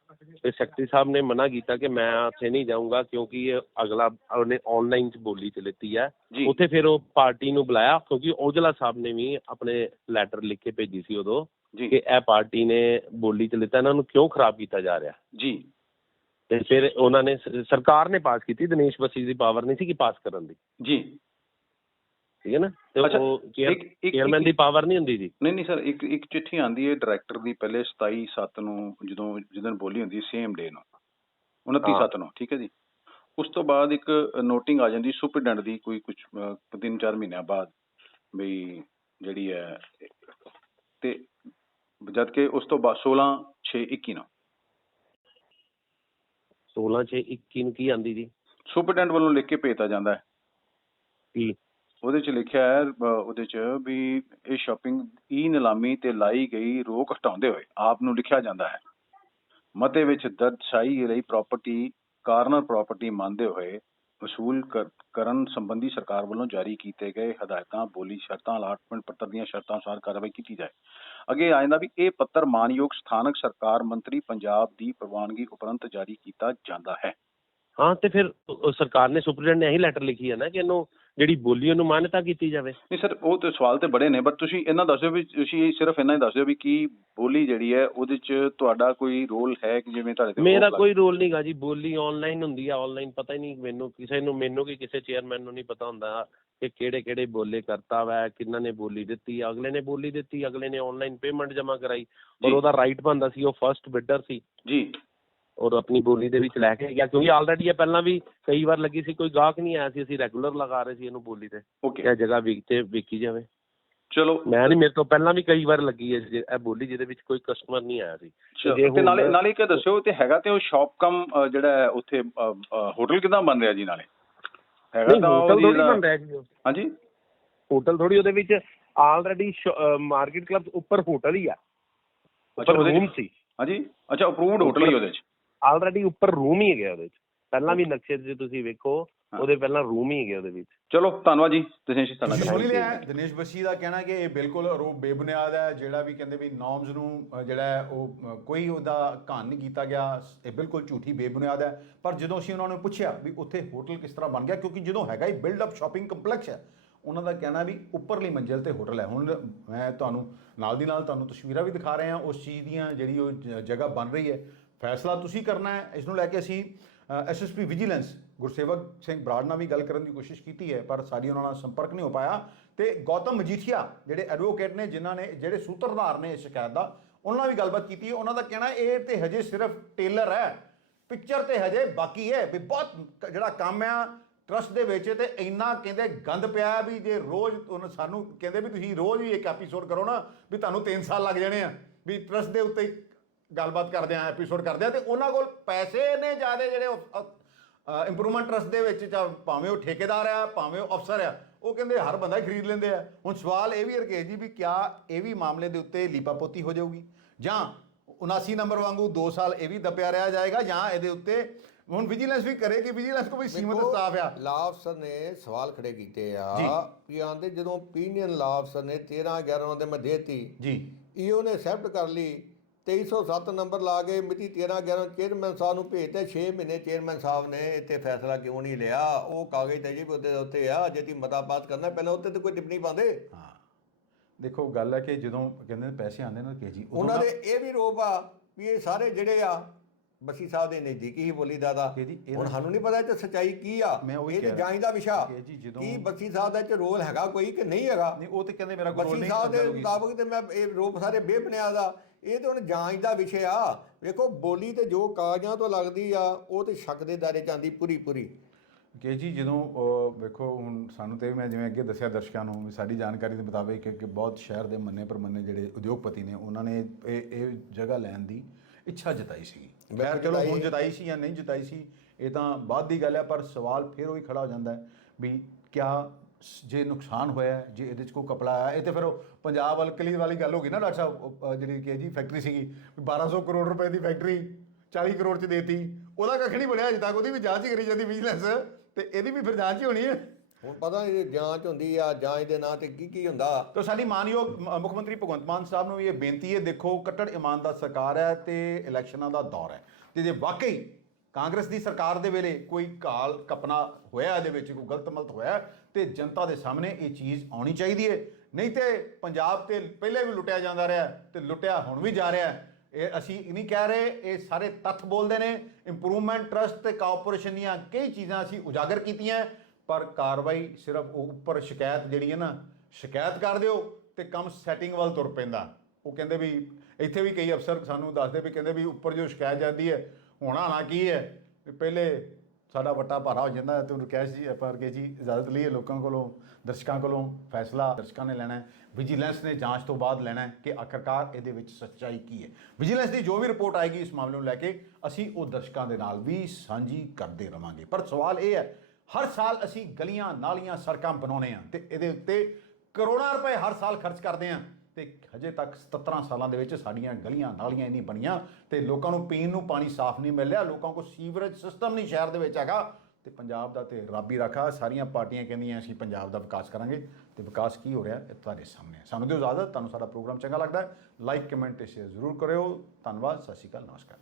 ਤੇ ਸੈਕਟਰੀ ਸਾਹਿਬ ਨੇ ਮਨਾ ਕੀਤਾ ਕਿ ਮੈਂ ਉੱਥੇ ਨਹੀਂ ਜਾਊਂਗਾ ਕਿਉਂਕਿ ਇਹ ਅਗਲਾ ਉਹਨੇ ਆਨਲਾਈਨ ਚ ਬੋਲੀ ਚ ਲਿੱਤੀ ਹੈ ਉੱਥੇ ਫਿਰ ਉਹ ਪਾਰਟੀ ਨੂੰ ਬੁਲਾਇਆ ਕਿਉਂਕਿ ਔਜਲਾ ਸਾਹਿਬ ਨੇ ਵੀ ਆਪਣੇ ਲੈਟਰ ਲਿਖ ਕੇ ਭੇਜੀ ਸੀ ਉਦੋਂ ਕਿ ਇਹ ਪਾਰਟੀ ਨੇ ਬੋਲੀ ਚ ਲਿੱਤਾ ਇਹਨਾਂ ਨੂੰ ਕਿਉਂ ਖਰਾਬ ਕੀਤਾ ਜਾ ਰਿਹਾ?
ਜੀ।
ਤੇ ਫਿਰ ਉਹਨਾਂ ਨੇ ਸਰਕਾਰ ਨੇ ਪਾਸ ਕੀਤੀ ਦਿਨੇਸ਼ ਬੱਸੀ ਦੀ ਪਾਵਰ ਨਹੀਂ ਸੀ ਕਿ ਪਾਸ ਕਰਨ ਦੀ।
ਜੀ।
ਠੀਕ ਹੈ ਨਾ? ਤੇ ਉਹ ਚੇਅਰਮੈਨ ਦੀ ਪਾਵਰ ਨਹੀਂ ਹੁੰਦੀ ਜੀ।
ਨਹੀਂ ਨਹੀਂ ਸਰ ਇੱਕ ਇੱਕ ਚਿੱਠੀ ਆਂਦੀ ਹੈ ਡਾਇਰੈਕਟਰ ਦੀ ਪਹਿਲੇ 27 7 ਨੂੰ ਜਦੋਂ ਜਦੋਂ ਬੋਲੀ ਹੁੰਦੀ ਸੇਮ ਡੇ ਨੂੰ। 29
ਹਾਂ।
7 ਨੂੰ ਠੀਕ ਹੈ ਜੀ। ਉਸ ਤੋਂ ਬਾਅਦ ਇੱਕ ਨੋਟਿੰਗ ਆ ਜਾਂਦੀ ਸੁਪਰਡੈਂਟ ਦੀ ਕੋਈ ਕੁਝ ਤਿੰਨ ਚਾਰ ਮਹੀਨਿਆਂ ਬਾਅਦ ਵੀ ਜਿਹੜੀ ਹੈ ਤੇ ਜਦ ਕਿ ਉਸ ਤੋਂ ਬਾਅਦ 16 6 21 ਨੂੰ।
16 ਚ 21 ਨੂੰ ਕੀ ਆਂਦੀ ਜੀ?
ਸੁਪਰਡੈਂਟ ਵੱਲੋਂ ਲਿਖ ਕੇ ਭੇਜਤਾ ਜਾਂਦਾ ਹੈ।
ਕੀ?
ਉਹਦੇ ਚ ਲਿਖਿਆ ਹੈ ਉਹਦੇ ਚ ਵੀ ਇਹ ਸ਼ਾਪਿੰਗ ਈ ਨਿਲਾਮੀ ਤੇ ਲਾਈ ਗਈ ਰੋਕ ਹਟਾਉਂਦੇ ਹੋਏ ਆਪ ਨੂੰ ਲਿਖਿਆ ਜਾਂਦਾ ਹੈ। ਮਤੇ ਵਿੱਚ ਦਰਜ ਸ਼ਾਹੀ ਪ੍ਰਾਪਰਟੀ ਕਾਰਨਰ ਪ੍ਰਾਪਰਟੀ ਮੰਨਦੇ ਹੋਏ ਵਸੂਲ ਕਰਨ ਸੰਬੰਧੀ ਸਰਕਾਰ ਵੱਲੋਂ ਜਾਰੀ ਕੀਤੇ ਗਏ ਹਦਾਇਤਾਂ, ਬੋਲੀ ਸ਼ਰਤਾਂ ਅਲਾਟਮੈਂਟ ਪੱਤਰ ਦੀਆਂ ਸ਼ਰਤਾਂ ਅਨੁਸਾਰ ਕਾਰਵਾਈ ਕੀਤੀ ਜਾਏ। ਅੱਗੇ ਆ ਜਾਂਦਾ ਵੀ ਇਹ ਪੱਤਰ ਮਾਨਯੋਗ ਸਥਾਨਕ ਸਰਕਾਰ ਮੰਤਰੀ ਪੰਜਾਬ ਦੀ ਪ੍ਰਵਾਨਗੀ ਉਪਰੰਤ ਜਾਰੀ ਕੀਤਾ ਜਾਂਦਾ ਹੈ।
ਹਾਂ, ਤੇ ਫਿਰ ਸਰਕਾਰ ਨੇ, ਸੁਪਰਡੈਂਟ ਨੇ ਇਹੀ ਲੈਟਰ ਲਿਖੀ ਹੈ ਨਾ ਕਿ ਇਹਨੂੰ ਜਿਹੜੀ ਬੋਲੀ ਉਹਨੂੰ ਮਾਨਤਾ ਕੀਤੀ ਜਾਵੇ।
ਨਹੀਂ ਸਰ ਉਹ ਤੇ ਸਵਾਲ ਤੇ ਬੜੇ ਨੇ ਬਟ ਤੁਸੀਂ ਇਹਨਾਂ ਦੱਸ ਦਿਓ ਵੀ ਤੁਸੀਂ ਸਿਰਫ ਇਹਨਾਂ ਹੀ ਦੱਸ ਦਿਓ ਵੀ ਕੀ ਬੋਲੀ ਜਿਹੜੀ ਹੈ ਉਹਦੇ ਚ ਤੁਹਾਡਾ ਕੋਈ ਰੋਲ ਹੈ ਕਿ ਜਿਵੇਂ ਤੁਹਾਡੇ ਤੇ
ਮੇਰਾ ਕੋਈ ਰੋਲ ਨਹੀਂਗਾ ਜੀ ਬੋਲੀ ਆਨਲਾਈਨ ਹੁੰਦੀ ਆ ਆਨਲਾਈਨ ਪਤਾ ਹੀ ਨਹੀਂ ਮੈਨੂੰ ਕਿਸੇ ਨੂੰ ਮੈਨੂੰ ਕੀ ਕਿਸੇ ਚੇਅਰਮੈਨ ਨੂੰ ਨਹੀਂ ਪਤਾ ਹੁੰਦਾ ਕਿ ਕਿਹੜੇ ਕਿਹੜੇ ਬੋਲੇ ਕਰਤਾ ਵਾ ਕਿੰਨਾਂ ਨੇ ਬੋਲੀ ਦਿੱਤੀ ਅਗਲੇ ਨੇ ਬੋਲੀ ਦਿੱਤੀ ਅਗਲੇ ਨੇ ਆਨਲਾਈਨ ਪੇਮੈਂਟ ਜਮ੍ਹਾਂ ਕਰਾਈ ਔਰ। ਉਹਦਾ ਰਾਈਟ ਬਣਦਾ ਸੀ ਉਹ ਫਰਸਟ ਬਿਡਰ ਸੀ।
ਜੀ।
ਔਰ ਆਪਣੀ ਬੋਲੀ ਦੇ ਵਿੱਚ ਲੈ ਕੇ ਗਿਆ ਕਿਉਂਕਿ ਆਲਰੇਡੀ ਇਹ ਪਹਿਲਾਂ ਵੀ ਕਈ ਵਾਰ ਲੱਗੀ ਸੀ ਕੋਈ ਗਾਹਕ ਨਹੀਂ ਆਇਆ ਸੀ ਅਸੀਂ ਰੈਗੂਲਰ ਲਗਾ ਰਹੇ ਸੀ ਇਹਨੂੰ ਬੋਲੀ ਤੇ।
ਓਕੇ
ਇਹ ਜਗ੍ਹਾ ਵਿਕ ਤੇ ਵਿਕੀ ਜਾਵੇ।
ਚਲੋ।
ਮੈਂ ਨਹੀਂ ਮੇਰੇ ਤੋਂ ਪਹਿਲਾਂ ਵੀ ਕਈ ਵਾਰ ਲੱਗੀ ਹੈ ਜੇ- ਇਹ ਬੋਲੀ ਜਿਹਦੇ ਵਿੱਚ ਕੋਈ ਕਸਟਮਰ ਨਹੀਂ ਆਇਆ ਸੀ।
ਤੇ ਨਾਲੇ ਨਾਲੇ ਇੱਕ ਦੱਸਿਓ ਤੇ ਹੈਗਾ ਤੇ ਉਹ ਸ਼ਾਪ ਕਮ ਜਿਹੜਾ ਉੱਥੇ ਹੋਟਲ ਕਿਦਾਂ ਬਣ ਰਿਹਾ ਜੀ ਨਾਲੇ? ਹੈਗਾ ਤਾਂ ਉਹ
ਹੋਟਲ ਥੋੜੀ ਬਣ ਰਿਹਾ ਜੀ।
ਹਾਂਜੀ?
ਹੋਟਲ ਥੋੜੀ ਉਹਦੇ ਵਿੱਚ ਆਲਰੇਡੀ ਮਾਰਕੀਟ ਕਲੱਬ ਉੱਪਰ ਹੋਟਲ ਹੀ ਆ।
ਅੱਛਾ, ਉਹਦੇ 'ਚ-
ਰੂਮ ਸੀ।
ਹਾਂਜੀ? ਅੱਛਾ ਅਪਰੂਵਡ ਹੋਟਲ ਹੀ ਉਹਦੇ ਚ।
ਆਲਰੇਡੀ ਉੱਪਰ ਰੂਮ ਹੀ ਹੈਗੇ ਉਹਦੇ ਵਿੱਚ। ਪਹਿਲਾਂ ਵੀ ਨਕਸ਼ੇ 'ਚ ਤੁਸੀਂ ਵੇਖੋ। ਉਹਦੇ ਪਹਿਲਾਂ ਰੂਮ ਹੀ ਹੈਗੇ ਉਹਦੇ ਵਿੱਚ।
ਚਲੋ ਧੰਨਵਾਦ ਜੀ ਤੁਸੀਂ ਕੀਤੀ।
ਲਿਆ ਹੈ, ਦਿਨੇਸ਼ ਬੱਸੀ ਦਾ ਕਹਿਣਾ ਕਿ ਇਹ ਬਿਲਕੁਲ ਆਰੋਪ ਬੇਬੁਨਿਆਦ ਹੈ ਜਿਹੜਾ ਵੀ ਕਹਿੰਦੇ ਵੀ ਨੋਰਮਸ ਨੂੰ ਜਿਹੜਾ ਉਹ ਕੋਈ ਉਹਦਾ ਘਾਣ ਨਹੀਂ ਕੀਤਾ ਗਿਆ ਇਹ ਬਿਲਕੁਲ ਝੂਠੀ ਬੇਬੁਨਿਆਦ ਹੈ। ਪਰ ਜਦੋਂ ਅਸੀਂ ਉਹਨਾਂ ਨੂੰ ਪੁੱਛਿਆ ਵੀ ਉੱਥੇ ਹੋਟਲ ਕਿਸ ਤਰ੍ਹਾਂ ਬਣ ਗਿਆ ਕਿਉਂਕਿ ਜਦੋਂ ਹੈਗਾ ਹੀ ਬਿਲਡ ਅਪ ਸ਼ਾਪਿੰਗ ਕੰਪਲੈਕਸ ਹੈ ਉਹਨਾਂ ਦਾ ਕਹਿਣਾ ਵੀ ਉੱਪਰਲੀ ਮੰਜ਼ਿਲ ਤੇ ਹੋਟਲ ਹੈ। ਹੁਣ ਮੈਂ ਤੁਹਾਨੂੰ ਨਾਲ ਦੀ ਨਾਲ ਤੁਹਾਨੂੰ ਤਸਵੀਰਾਂ ਵੀ ਦਿਖਾ ਰਹੇ ਹਾਂ ਉਸ ਚੀਜ਼ ਦੀਆਂ ਜਿਹੜੀ ਉਹ ਜਗ੍ਹਾ ਬਣ ਰਹੀ ਹੈ ਫੈਸਲਾ ਤੁਸੀਂ ਕਰਨਾ ਹੈ, ਇਸ ਨੂੰ ਲੈ ਕੇ ਅਸੀਂ ਐਸਐਸਪੀ ਵਿਜੀਲੈਂਸ ਗੁਰਸੇਵਕ ਸਿੰਘ ਬਰਾੜ ਨਾਲ ਵੀ ਗੱਲ ਕਰਨ ਦੀ ਕੋਸ਼ਿਸ਼ ਕੀਤੀ ਹੈ, ਪਰ ਸਾਡੀ ਉਹਨਾਂ ਨਾਲ ਸੰਪਰਕ ਨਹੀਂ ਹੋ ਪਾਇਆ। ਤੇ ਗੌਤਮ ਮਜੀਠੀਆ ਜਿਹੜੇ ਐਡਵੋਕੇਟ ਨੇ, ਜਿਨ੍ਹਾਂ ਨੇ, ਜਿਹੜੇ ਸੂਤਰਧਾਰ ਨੇ ਇਸ ਸ਼ਿਕਾਇਤ ਦਾ, ਉਹਨਾਂ ਨਾਲ ਵੀ ਗੱਲਬਾਤ ਕੀਤੀ ਹੈ। ਉਹਨਾਂ ਦਾ ਕਹਿਣਾ ਇਹ ਤੇ ਹਜੇ ਸਿਰਫ ਟੇਲਰ ਹੈ। ਪਿਕਚਰ ਤੇ ਹਜੇ ਬਾਕੀ ਹੈ ਵੀ ਬਹੁਤ ਜਿਹੜਾ ਕੰਮ ਆ ਟਰਸਟ ਦੇ ਵਿੱਚ ਤੇ ਇੰਨਾ ਕਹਿੰਦੇ ਗੰਦ ਪਿਆ ਵੀ ਜੇ ਰੋਜ਼ ਸਾਨੂੰ ਕਹਿੰਦੇ ਵੀ ਤੁਸੀਂ ਰੋਜ਼ ਹੀ ਇੱਕ ਐਪੀਸੋਡ ਕਰੋ ਨਾ, ਵੀ ਤੁਹਾਨੂੰ 3 ਸਾਲ ਲੱਗ ਜਾਣੇ ਆ, ਵੀ ਟਰਸਟ ਦੇ ਉੱਤੇ ਗੱਲਬਾਤ ਕਰਦੇ ਆ ਐਪੀਸੋਡ ਕਰਦੇ ਆ ਤੇ ਉਹਨਾਂ ਕੋਲ ਪੈਸੇ ਨੇ ਜ਼ਿਆਦਾ ਜਿਹੜੇ ਇੰਪਰੂਵਮੈਂਟ ਟਰਸਟ ਦੇ ਵਿੱਚ ਚਾ ਭਾਵੇਂ ਉਹ ਠੇਕੇਦਾਰ ਆ ਭਾਵੇਂ ਉਹ ਅਫਸਰ ਆ ਉਹ ਕਹਿੰਦੇ ਹਰ ਬੰਦਾ ਹੀ ਖਰੀਦ ਲੈਂਦੇ ਆ। ਹੁਣ ਸਵਾਲ ਇਹ ਵੀ ਹੈ ਰਕੇਸ਼ ਜੀ ਵੀ ਕਿਆ ਇਹ ਵੀ ਮਾਮਲੇ ਦੇ ਉੱਤੇ ਲੀਪਾਪੋਤੀ ਹੋ ਜਾਊਗੀ? ਜਾਂ 79 ਨੰਬਰ ਵਾਂਗੂ 2 ਸਾਲ ਇਹ ਵੀ ਦੱਬਿਆ ਰਿਹਾ ਜਾਏਗਾ ਜਾਂ ਇਹਦੇ ਉੱਤੇ ਹੁਣ ਵਿਜੀਲੈਂਸ ਵੀ ਕਰੇ ਕਿ ਵਿਜੀਲੈਂਸ ਕੋ ਵੀ ਸੀਮਤ ਸਟਾਫ ਆ?
ਲਾਅ ਅਫਸਰ ਨੇ ਸਵਾਲ ਖੜੇ ਕੀਤੇ। ਆ ਵੀ ਆਂਦੇ ਜਦੋਂ opinion ਲਾਅ ਅਫਸਰ ਨੇ 13 11 ਦੇ ਮੈਂ ਦੇਤੀ
ਜੀ।
ਈਓ ਨੇ ਐਕਸੈਪਟ ਕਰ ਲਈ 2307 ਨੰਬਰ ਲਾ ਕੇ ਮਿਤੀ 13 11 ਚੇਅਰਮੈਨ ਸਾਹਿਬ ਨੂੰ ਭੇਜਤੇ। 6 ਮਹੀਨੇ ਚੇਅਰਮੈਨ ਸਾਹਿਬ ਨੇ ਇੱਥੇ ਫੈਸਲਾ ਕਿਉਂ ਨਹੀਂ ਲਿਆ? ਉਹ ਕਾਗਜ਼ ਤੇ ਜੀ ਉਹਦੇ ਉੱਤੇ ਆ ਜੇ ਤੀ ਮਤਾ ਪਾਸ ਕਰਨਾ ਪਹਿਲਾਂ ਉੱਤੇ ਤੇ ਕੋਈ ਟਿੱਪਣੀ ਪਾਉਂਦੇ।
ਹਾਂ। ਦੇਖੋ ਗੱਲ ਹੈ ਕਿ ਜਦੋਂ ਕਹਿੰਦੇ ਪੈਸੇ ਆਉਂਦੇ ਨੇ ਕੇ ਜੀ ਉਦੋਂ
ਉਹਨਾਂ ਦੇ ਇਹ ਵੀ ਰੋਪ ਆ ਵੀ ਇਹ ਸਾਰੇ ਜਿਹੜੇ ਆ ਬਸੀ ਸਾਹਿਬ ਦੇ ਨਜ਼ਦੀਕੀ ਹੀ ਬੋਲੀ ਦਾਦਾ। ਹੁਣ ਸਾਨੂੰ ਨਹੀਂ ਪਤਾ ਇਹ ਸੱਚਾਈ ਕੀ ਆ।
ਮੈਂ ਉਹੀ
ਇਹ ਤੇ। ਜਾਂਚ ਦਾ ਵਿਸ਼ਾ।
ਕਿ
ਬੱਸੀ ਸਾਹਿਬ ਦਾ ਇਹ ਚ ਰੋਲ ਹੈਗਾ ਕੋਈ ਕਿ ਨਹੀਂ ਹੈਗਾ?
ਨਹੀਂ ਉਹ ਤੇ ਕਹਿੰਦੇ ਮੇਰਾ ਕੋਈ ਰੋਲ
ਬੱਸੀ
ਨਹੀਂ
ਸਾਹਿਬ ਦੇ। ਮੁਤਾਬਕ ਤੇ ਮੈਂ ਇਹ ਰੋਪ ਸਾਰੇ ਬੇਬੁਨਿਆਦ ਆ। ਇਹ ਤਾਂ ਹੁਣ ਜਾਂਚ ਦਾ ਵਿਸ਼ੇ ਆ। ਵੇਖੋ ਬੋਲੀ ਤੇ ਜੋ ਕਾਗਜ਼ਾਂ ਤੋਂ ਲੱਗਦੀ ਆ ਉਹ ਤੇ ਸ਼ੱਕ ਦੇ ਦਾਇਰੇ ਚ ਆਉਂਦੀ ਪੂਰੀ ਪੂਰੀ।
ਕਿ ਜੀ ਜਦੋਂ ਵੇਖੋ ਹੁਣ ਸਾਨੂੰ ਤੇ ਮੈਂ ਜਿਵੇਂ ਅੱਗੇ ਦੱਸਿਆ ਦਰਸ਼ਕਾਂ ਨੂੰ ਵੀ ਸਾਡੀ ਜਾਣਕਾਰੀ ਦੇ ਮੁਤਾਬਿਕ ਕਿ ਬਹੁਤ ਸ਼ਹਿਰ ਦੇ ਮੰਨੇ ਪਰਮੰਨੇ ਜਿਹੜੇ ਉਦਯੋਗਪਤੀ ਨੇ ਉਹਨਾਂ ਨੇ ਇਹ ਇਹ ਜਗ੍ਹਾ ਲੈਣ ਦੀ ਇੱਛਾ ਜਤਾਈ ਸੀ ਖੈਰ ਚਲੋ ਹੁਣ
ਜਤਾਈ।
ਸੀ ਜਾਂ ਨਹੀਂ ਜਤਾਈ ਸੀ ਇਹ ਤਾਂ ਬਾਅਦ ਦੀ ਗੱਲ ਹੈ ਪਰ ਸਵਾਲ ਫਿਰ ਉਹੀ ਖੜਾ ਹੋ ਜਾਂਦਾ ਹੈ ਵੀ ਕਿਆ ਜੇ ਨੁਕਸਾਨ ਹੋਇਆ ਜੇ ਇਹਦੇ 'ਚ ਕੋਈ ਕਪੜਾ ਆਇਆ ਇਹ ਤੇ ਫਿਰ ਉਹ ਪੰਜਾਬ ਵੱਲ ਕਲੀ ਵਾਲੀ ਗੱਲ ਹੋ ਗਈ ਨਾ ਡਾਕਟਰ ਸਾਹਿਬ ਜਿਹੜੀ ਕਿ ਜੀ ਫੈਕਟਰੀ ਸੀਗੀ ਵੀ 1200 ਕਰੋੜ ਰੁਪਏ ਦੀ ਫੈਕਟਰੀ 40 ਕਰੋੜ 'ਚ ਦੇਤੀ ਉਹਦਾ ਕੱਖ ਨਹੀਂ ਬਣਿਆ ਅਜੇ ਤੱਕ ਉਹਦੀ ਵੀ ਜਾਂਚ ਹੀ ਕਰੀ ਜਾਂਦੀ ਵਿਜੀਲੈਂਸ ਤੇ ਇਹਦੀ ਵੀ ਫਿਰ ਜਾਂਚ ਹੀ ਹੋਣੀ ਹੈ।
ਹੁਣ ਪਤਾ ਨਹੀਂ ਜਾਂਚ ਹੁੰਦੀ ਆ ਜਾਂਚ ਦੇ ਨਾਂ ਤੇ ਕੀ ਕੀ ਹੁੰਦਾ।
ਤੋ ਸਾਡੀ ਮਾਨਯੋਗ ਮੁੱਖ ਮੰਤਰੀ ਭਗਵੰਤ ਮਾਨ ਸਾਹਿਬ ਨੂੰ ਵੀ ਇਹ ਬੇਨਤੀ ਹੈ ਦੇਖੋ ਕੱਟੜ ਇਮਾਨਦਾਰ ਸਰਕਾਰ ਹੈ ਤੇ ਇਲੈਕਸ਼ਨਾਂ ਦਾ ਦੌਰ ਹੈ। ਤੇ ਜੇ ਵਾਕਈ ਕਾਂਗਰਸ ਦੀ ਸਰਕਾਰ ਦੇ ਵੇਲੇ ਕੋਈ ਕਾਲ ਕਪਨਾ ਹੋਇਆ, ਇਹਦੇ ਵਿੱਚ ਕੋਈ ਗਲਤ ਮਲਤ ਹੋਇਆ, ਤੇ ਜਨਤਾ ਦੇ ਸਾਹਮਣੇ ਇਹ ਚੀਜ਼ ਆਉਣੀ ਚਾਹੀਦੀ ਹੈ। ਨਹੀਂ ਤੇ ਪੰਜਾਬ ਤੇ ਪਹਿਲੇ ਵੀ ਲੁੱਟਿਆ ਜਾਂਦਾ ਰਿਹਾ, ਤੇ ਲੁੱਟਿਆ ਹੁਣ ਵੀ ਜਾ ਰਿਹਾ ਇਹ ਅਸੀਂ ਨਹੀਂ ਕਹਿ ਰਹੇ, ਇਹ ਸਾਰੇ ਤੱਥ ਬੋਲਦੇ ਨੇ। ਇੰਪਰੂਵਮੈਂਟ ਟਰਸਟ ਤੇ ਕਾਰਪੋਰੇਸ਼ਨ ਦੀਆਂ ਕਈ ਚੀਜ਼ਾਂ ਅਸੀਂ ਉਜਾਗਰ ਕੀਤੀਆਂ, ਪਰ ਕਾਰਵਾਈ ਸਿਰਫ ਉਹ ਉੱਪਰ ਸ਼ਿਕਾਇਤ ਜਿਹੜੀ ਹੈ ਨਾ, ਸ਼ਿਕਾਇਤ ਕਰ ਦਿਓ ਤੇ ਕੰਮ ਸੈਟਿੰਗ ਵੱਲ ਤੁਰ ਪੈਂਦਾ। ਉਹ ਕਹਿੰਦੇ ਵੀ, ਇੱਥੇ ਵੀ ਕਈ ਅਫਸਰ ਸਾਨੂੰ ਦੱਸਦੇ ਵੀ ਕਹਿੰਦੇ ਵੀ ਉੱਪਰ ਜੋ ਸ਼ਿਕਾਇਤ ਜਾਂਦੀ ਹੈ ਹੋਣਾ ਨਾ ਕੀ ਹੈ? ਵੀ ਪਹਿਲੇ ਸਾਡਾ ਵੱਟਾ ਭਾਰਾ ਹੋ ਜਾਂਦਾ ਹੈ ਤੇ ਰਕੇਸ਼ ਜੀ ਪਰ ਕੇ ਜੀ, ਇਜਾਜ਼ਤ ਲਈਏ ਲੋਕਾਂ ਕੋਲੋਂ, ਦਰਸ਼ਕਾਂ ਕੋਲੋਂ ਫੈਸਲਾ, ਦਰਸ਼ਕਾਂ ਨੇ ਲੈਣਾ ਹੈ। ਵਿਜੀਲੈਂਸ ਨੇ ਜਾਂਚ ਤੋਂ ਬਾਅਦ ਲੈਣਾ ਹੈ ਕਿ ਆਖਰਕਾਰ ਇਹਦੇ ਵਿੱਚ ਸੱਚਾਈ ਕੀ ਹੈ। ਵਿਜੀਲੈਂਸ ਦੀ ਜੋ ਵੀ ਰਿਪੋਰਟ ਆਏਗੀ, ਇਸ ਮਾਮਲੇ ਨੂੰ ਲੈ ਕੇ ਅਸੀਂ ਉਹ ਦਰਸ਼ਕਾਂ ਦੇ ਨਾਲ ਵੀ ਸਾਂਝੀ ਕਰਦੇ ਰਵਾਂਗੇ। ਪਰ ਸਵਾਲ ਇਹ ਹੈ, ਹਰ ਸਾਲ ਅਸੀਂ ਗਲੀਆਂ, ਨਾਲੀਆਂ, ਸੜਕਾਂ ਬਣਾਉਣੇ ਆ ਤੇ ਇਹਦੇ ਉੱਤੇ ਕਰੋੜਾਂ ਰੁਪਏ ਹਰ ਸਾਲ ਖਰਚ ਕਰਦੇ ਆ ਤੇ ਹਜੇ ਤੱਕ 17 ਸਾਲਾਂ ਦੇ ਵਿੱਚ ਸਾਡੀਆਂ ਗਲੀਆਂ ਨਾਲੀਆਂ ਹੀ ਨਹੀਂ ਬਣੀਆਂ ਤੇ ਲੋਕਾਂ ਨੂੰ ਪੀਣ ਨੂੰ ਪਾਣੀ ਸਾਫ਼ ਨਹੀਂ ਮਿਲ ਰਿਹਾ ਲੋਕਾਂ ਕੋਲ ਸੀਵਰੇਜ ਸਿਸਟਮ ਨਹੀਂ ਸ਼ਹਿਰ ਦੇ ਵਿੱਚ ਹੈਗਾ ਤੇ ਪੰਜਾਬ ਦਾ ਤੇ ਰੱਬ ਹੀ ਰੱਖਾ, ਸਾਰੀਆਂ ਪਾਰਟੀਆਂ ਕਹਿੰਦੀਆਂ ਅਸੀਂ ਪੰਜਾਬ ਦਾ ਵਿਕਾਸ ਕਰਾਂਗੇ ਤੇ ਵਿਕਾਸ ਕੀ ਹੋ ਰਿਹਾ ਇਹ ਤੁਹਾਡੇ ਸਾਹਮਣੇ ਸਾਨੂੰ ਦਿਓ ਇਜਾਜ਼ਤ, ਤੁਹਾਨੂੰ ਸਾਡਾ ਪ੍ਰੋਗਰਾਮ ਚੰਗਾ ਲੱਗਦਾ ਹੈ ਲਾਈਕ ਕਮੈਂਟ ਤੇ ਸ਼ੇਅਰ ਜ਼ਰੂਰ ਕਰਿਓ, ਧੰਨਵਾਦ, ਸਤਿ ਸ਼੍ਰੀ ਅਕਾਲ, ਨਮਸਕਾਰ।